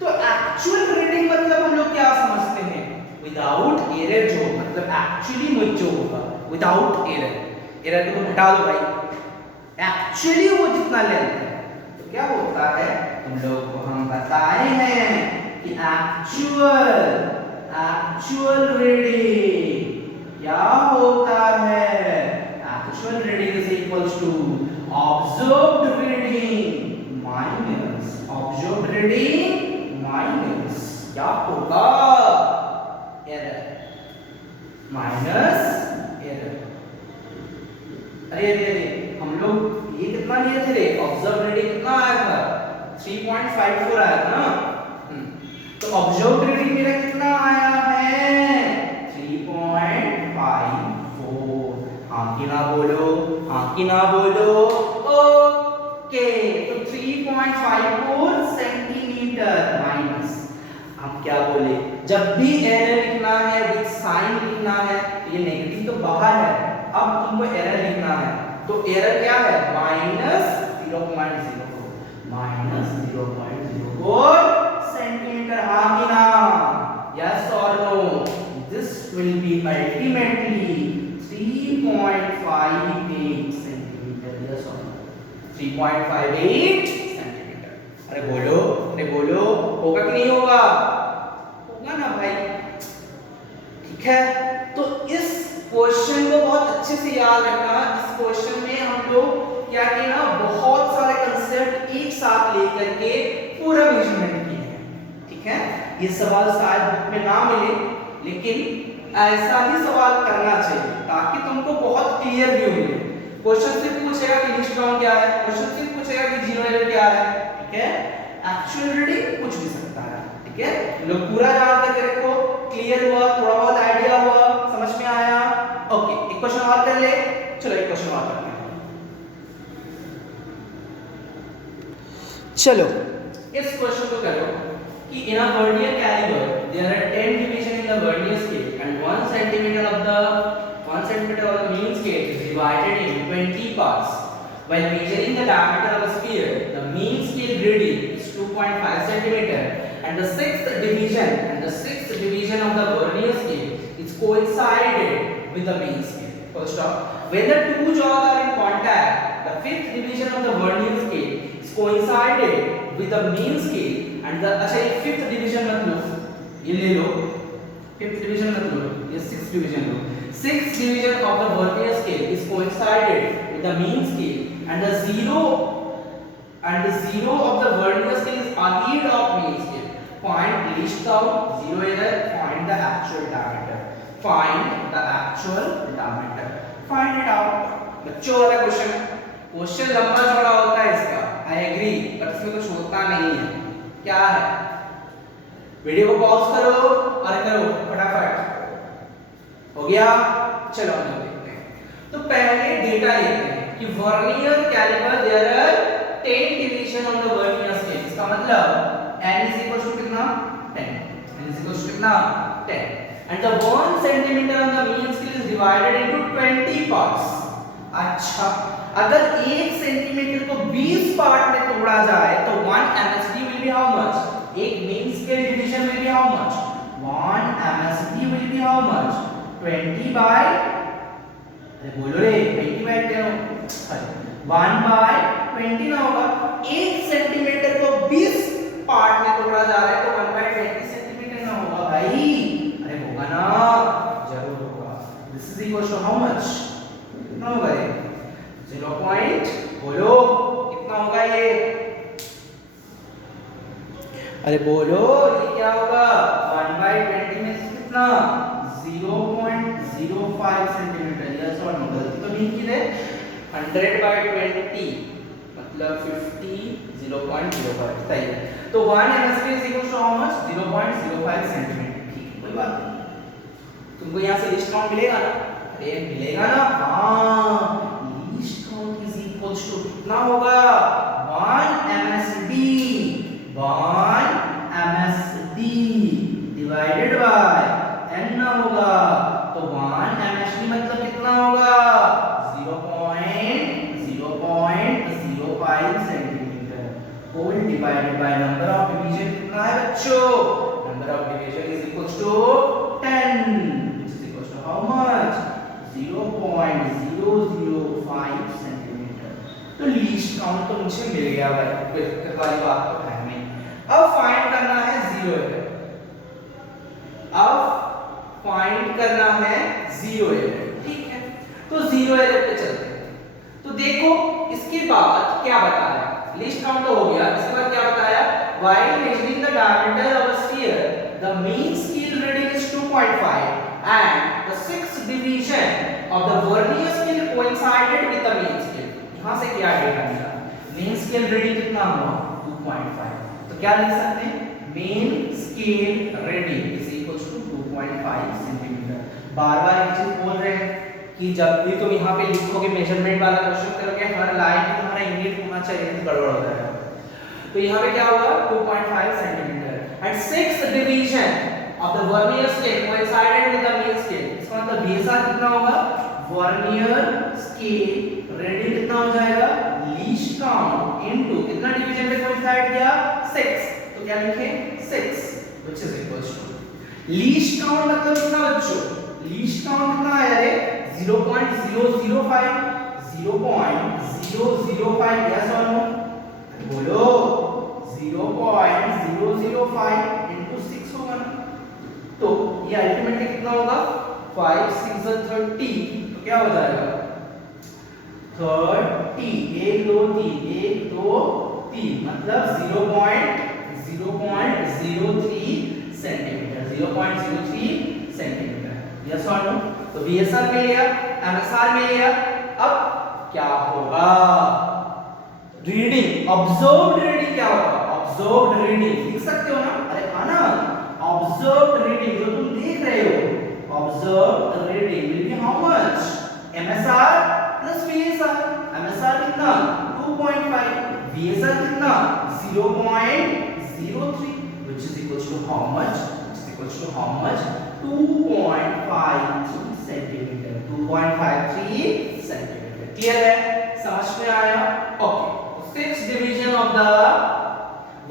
तो एक्चुअल रीडिंग मतलब हम लोग क्या समझते हैं, विदाउट एरर जो मतलब एक्चुअली मुझ जो होगा विदाउट एरर को हटा दो भाई, एक्चुअली वो जितना लेंथ है तो क्या होता है, तुम लोग को हम बताए हैं कि एक्चुअल रीडिंग क्या होता है, actual reading is equals to observed reading minus क्या होगा, एरर माइनस एरर। अरे हम लोग ये कितना लिए थे रे, ऑब्जर्व रीडिंग कितना आया था, 3.54 आया था ना। तो ऑब्जर्व रीडिंग मेरा कितना आया है, 3.54। हाँ कि ना बोलो, की ना बोलो। ओके, तो 3.54 सेंटीमीटर माइनस, हम क्या बोले, जब भी एरर लिखना है विद साइन लिखना है, ये नेगेटिव तो बाहर है, अब तुमको एरर लिखना है, तो एरर क्या है, -0.04 सेंटीमीटर। हाँ कि ना, यस और no, this will be ultimately 3.58 centimetre, yes और नो, 3.58 सेंटीमीटर। अरे बोलो, होगा कि नहीं होगा, होगा ना भाई, ठीक है। तो इस क्वेश्चन को बहुत अच्छे से याद रखना, इस क्वेश्चन में हम लोग क्या किए ना, बहुत सारे कंसेप्ट एक साथ लेकर के पूरा मेजरमेंट किए हैं, ठीक है। ये सवाल शायद बुक में ना मिले, लेकिन ऐसा ही सवाल करना चाहिए ताकि तुमको बहुत क्लियर व्यू मिले। क्वेश्चन सिर्फ पूछेगा कि लिस्ट डाउन क्या है, क्वेश्चन सिर्फ पूछेगा कि जीरो एरर क्या है, ठीक है। एक्चुअल रीडिंग कुछ भी सकता है, ठीक है। लोग पूरा याद करके रखो, क्लियर हुआ, थोड़ा बहुत आइडिया हुआ, समझ में आया। ओके, एक क्वेश्चन और कर ले, चलो एक क्वेश्चन और करते हैं। चलो इस क्वेश्चन को करो कि in a vernier caliper there are 10 division in the vernier scale and 1 centimetre of the mean scale is divided in 20 parts. While measuring the diameter of a sphere, the mean scale reading is 2.5 centimeter and the sixth division of the vernier scale is coincided with the mean scale. Full stop. When the two jaws are in contact, the fifth division of the vernier scale is coincided with the mean scale and the अच्छा ये fifth division मत लो, ये ले लो, fifth division मत लो, ये sixth division low. Sixth division of the vernier scale is coincided with the mean scale and the zero of the vernier scale is ahead of mean scale. Find least count, zero error, find the actual diameter. Find it out. बच्चों वाला question लंबा चौड़ा होता है इसका, I agree, but इसमें कुछ होता नहीं है। क्या है, वीडियो को पॉज करो और करो फटाफट। हो गया, चलो हम देखते हैं। तो पहले डेटा लेते हैं कि vernier caliper there are 10 division on the vernier scale. इसका मतलब n इज इक्वल टू कितना, 10, n इज इक्वल टू कितना, 10, and the 1 centimetre on the mean scale is divided into 20 parts. अच्छा, अगर 1 सेंटीमीटर को 20 पार्ट में तोड़ा जाए तो 1 MSD will be how much, एक main scale division will be how much, 1 MSD will be how much, 20 by, अरे बोलो रे, 20 बाय 10, सॉरी 1 बाय 20 ना होगा। 1 सेंटीमीटर को 20 पार्ट में तोड़ा जा रहा है तो 1 बाय 20 सेंटीमीटर ना होगा भाई, अरे होगा ना, जरूर होगा। This is equal to how much, कितना होगा ये, 0 पॉइंट, बोलो कितना होगा ये, अरे बोलो ये क्या होगा, 1 बाय 20 में से कितना, 0.05 सेंटीमीटर, यस और नो, गलती तो नहीं की है। 100 बाय 20 मतलब 50, 0.05, सही है। तो 1 MSD is equal to how much, 0.05 centimetre, ठीक है, कोई बात नहीं। तुमको यहाँ से लिस्ट काउंट मिलेगा ना, अरे मिलेगा ना, हाँ, least count is equal to कितना होगा, 1 MSD, 1 MSD divided by n ना होगा, तो 1 MSD मतलब कितना होगा, 0.05 centimetre, whole divided by number of division कितना है बच्चों, number of division is equal to 10, which is equal to how much, 0.005 centimetre. तो लीस्ट काउंट तो मुझे मिल गया भाई, कोई दिक्कत वाली बात तो है नहीं। अब फाइंड करना है जीरो एरर, अब फाइंड करना है जीरो एरर, ठीक है। तो जीरो एरर पे चलते हैं। तो देखो इसके बाद क्या बताया, लिस्ट काउंट तो हो गया, इसके बाद क्या बताया, while measuring the diameter of a sphere the mean scale reading is 2.5 and the sixth division of the vernier scale coincided with the mean scale। यहां से क्या डेटा मिला, mean scale reading कितना हुआ, 2.5, तो क्या लिख सकते हैं, mean scale reading is equal to 2.5 centimetre. बार-बार एक चीज बोल रहे हैं, कि जब भी तुम यहाँ पे लिखोगे मेजरमेंट वाला क्वेश्चन करोगे हर लाइन में तुम्हारा यूनिट होना चाहिए, तो गड़बड़ हो जाएगा। तो यहाँ पे क्या होगा 2.5 centimetre. And sixth division of the vernier scale coincided with the mean scale, इसका मतलब VSR कितना होगा, वर्नियर स्केल रीडिंग कितना हो जाएगा, लीस्ट काउंट इनटू कितना डिवीजन पे कोइंसाइड किया 6, तो क्या लिखें 6 which is equals to least count मतलब कितना बच्चों, लीस्ट काउंट कितना आया रे 0.005, 0.005 यस और नो, बोलो 0.005 into 6 होगा ना, तो ये अल्टीमेटली कितना होगा 5 6 30, तो क्या हो जाएगा 30, 1 2 3 1 2 3 मतलब 0.03 सेंटीमीटर, 0.03 सेंटीमीटर यस और नो। तो VSR मिल गया, MSR मिल गया। अब क्या होगा, रीडिंग ऑब्जर्व्ड रीडिंग क्या होगा, ऑब्जर्व्ड रीडिंग लिख सकते हो ना, अरे हाँ ना, ऑब्जर्व्ड रीडिंग जो तुम देख रहे हो, observed reading will be how much, MSR plus VSR। MSR कितना 2.5, VSR कितना 0.03 which is equals to how much, which is equals to how much 2.53 centimetre, 2.53 centimetre. Clear है, समझ में आया? Okay, six division of the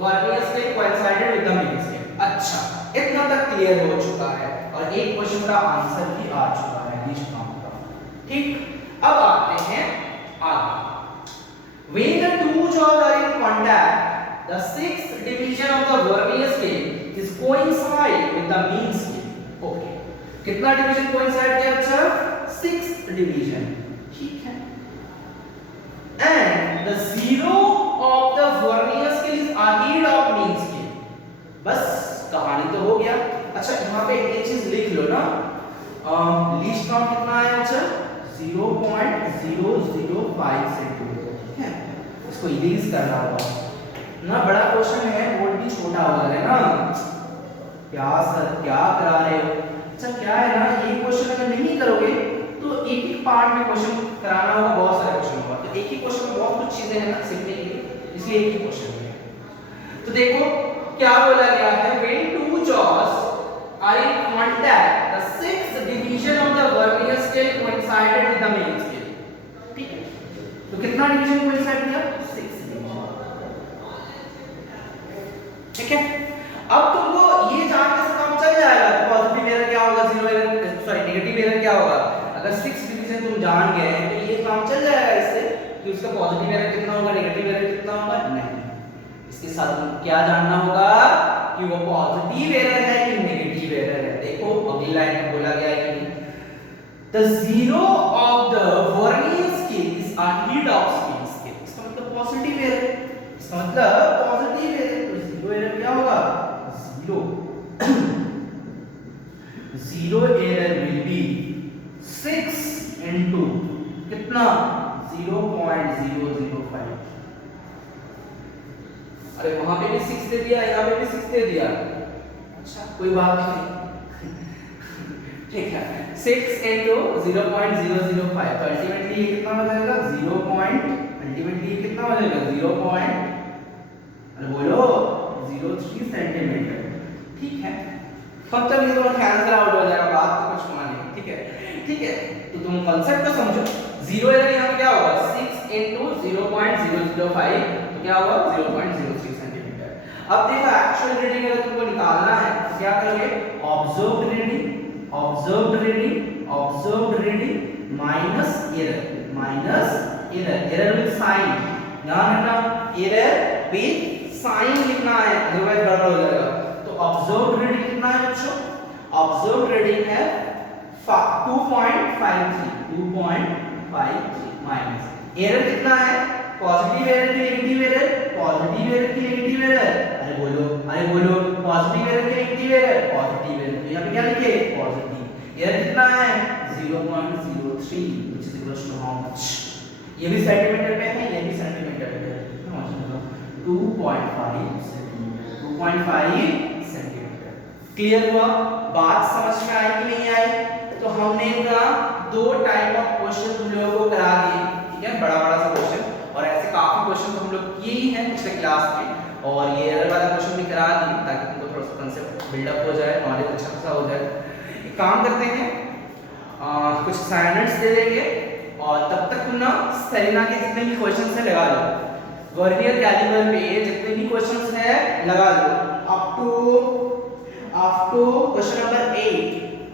vernier scale coincided with the mean scale. अच्छा, इतना तक clear हो चुका है और एक क्वेश्चन का आंसर भी आ चुका है लीस्ट काउंट का। ठीक, अब आते हैं आगे। When the two jaws are in contact, the sixth division of the vernier scale is coincide with the mean scale. Okay, कितना डिवीजन कोइंसाइड किया अच्छा, सिक्स्थ डिवीजन, ठीक है। And the zero of the vernier scale is ahead of mean scale। बस कहानी तो हो गया। अच्छा, यहाँ पे एक चीज लिख लो ना, लीस्ट काउंट कितना है अच्छा 0.005 सेंटीमीटर, ठीक है। इसको इरेज करना होगा ना, बड़ा क्वेश्चन है, बोर्ड भी छोटा होगा है ना। क्या सर क्या करा रहे हो? अच्छा क्या है ना, ये क्वेश्चन अगर नहीं करोगे तो एक एक पार्ट में क्वेश्चन कराना होगा, बहुत सारे क्वेश्चन होगा, तो एक ही क्वेश्चन में बहुत कुछ चीजें हैं ना सीखने के लिए, इसलिए एक ही क्वेश्चन है। तो देखो क्या बोला गया है, when two jaws are in contact, the sixth division of the vernier scale coincided with the main scale। ठीक है, तो कितना डिवीजन कोइंसाइड किया, 6 डिवीजन, ठीक है। अब तुमको ये जान के काम चल जाएगा तो पॉजिटिव एरर क्या होगा, zero error sorry negative error क्या होगा। अगर 6 डिवीजन तुम जान गए तो ये काम चल जाएगा इससे कि उसका पॉजिटिव एरर कितना होगा, नेगेटिव एरर कितना होगा, नहीं। इसके साथ क्या जानना होगा कि वो पॉजिटिव एरर है कि नेगेटिव एरर है। देखो अगली लाइन में बोला गया है कि the zero of the vernier scale is ahead of mean scale, इसका मतलब पॉजिटिव एरर, इसका मतलब पॉजिटिव एरर, तो जीरो एरर क्या होगा, zero error will be 6 into कितना 0.005। अरे वहां पे भी 6 दे दिया, यहाँ पे भी 6 दे दिया, अच्छा कोई बात नहीं ठीक है। 6 into 0.005 तो अल्टीमेटली ये कितना हो जाएगा, अल्टीमेटली ये कितना हो जाएगा 0.03 सेंटीमीटर, ठीक है। तब तक ये तो कैंसिल आउट हो जाएगा, बात तो कुछ माने, ठीक है ठीक है। तो तुम कांसेप्ट को समझो, जीरो एरर यहाँ पे क्या होगा 6 into 0.005 तो क्या होगा 0.03 सेंटीमीटर। अब देखो एक्चुअल रीडिंग अगर तुमको निकालना है तो क्या करोगे, observed reading minus error, error with sign, ध्यान रखना एरर विद साइन लिखना है, अदरवाइज गड़बड़ हो जाएगा। तो ऑब्जर्व्ड रीडिंग कितना है बच्चों, ऑब्जर्व्ड रीडिंग है 2.53 माइनस एरर कितना है, पॉजिटिव एरर की नेगेटिव एरर, पॉजिटिव एरर की नेगेटिव एरर, अरे बोलो पॉजिटिव एरर की नेगेटिव एरर, पॉजिटिव एरर, तो यहां पे क्या लिखे पॉजिटिव एरर कितना है 0.03 which is equal to how much, ये भी सेंटीमीटर पे है, ये भी सेंटीमीटर पे है, 2.5 सेंटीमीटर। क्लियर हुआ, बात समझ में आई कि नहीं आई? तो हमने ना 2 टाइप ऑफ क्वेश्चन तुम लोगों को करा दिए, ठीक है, बड़ा बड़ा सा क्वेश्चन, और ऐसे काफी क्वेश्चन तो हम लोग किए ही हैं पिछले क्लास में, और ये एरर वाला क्वेश्चन भी करा दिए ताकि तुमको थोड़ा सा कंसेप्ट बिल्डअप हो जाए, नॉलेज अच्छा खासा हो जाए। एक काम करते हैं, कुछ असाइनमेंट्स दे देंगे और तब तक तुम ना सेलिना के जितने भी क्वेश्चंस है लगा लो, वर्नियर कैलिपर पे जितने भी क्वेश्चंस है लगा लो, up to question number 8,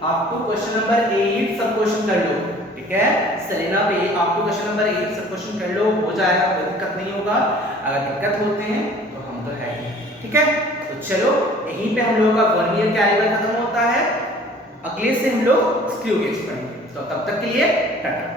up to question number 8 सब क्वेश्चन कर लो, ठीक है, सेलिना पे अप टू क्वेश्चन नंबर 8 सब क्वेश्चन कर लो, हो जाएगा, कोई दिक्कत नहीं होगा। अगर दिक्कत होते हैं तो हम तो है ही, ठीक है। तो चलो यहीं पे हम लोगों का वर्नियर कैलिपर खत्म होता है, अगले से हम लोग स्क्रू गेज पढ़ेंगे, तो तब तक के लिए टाटा।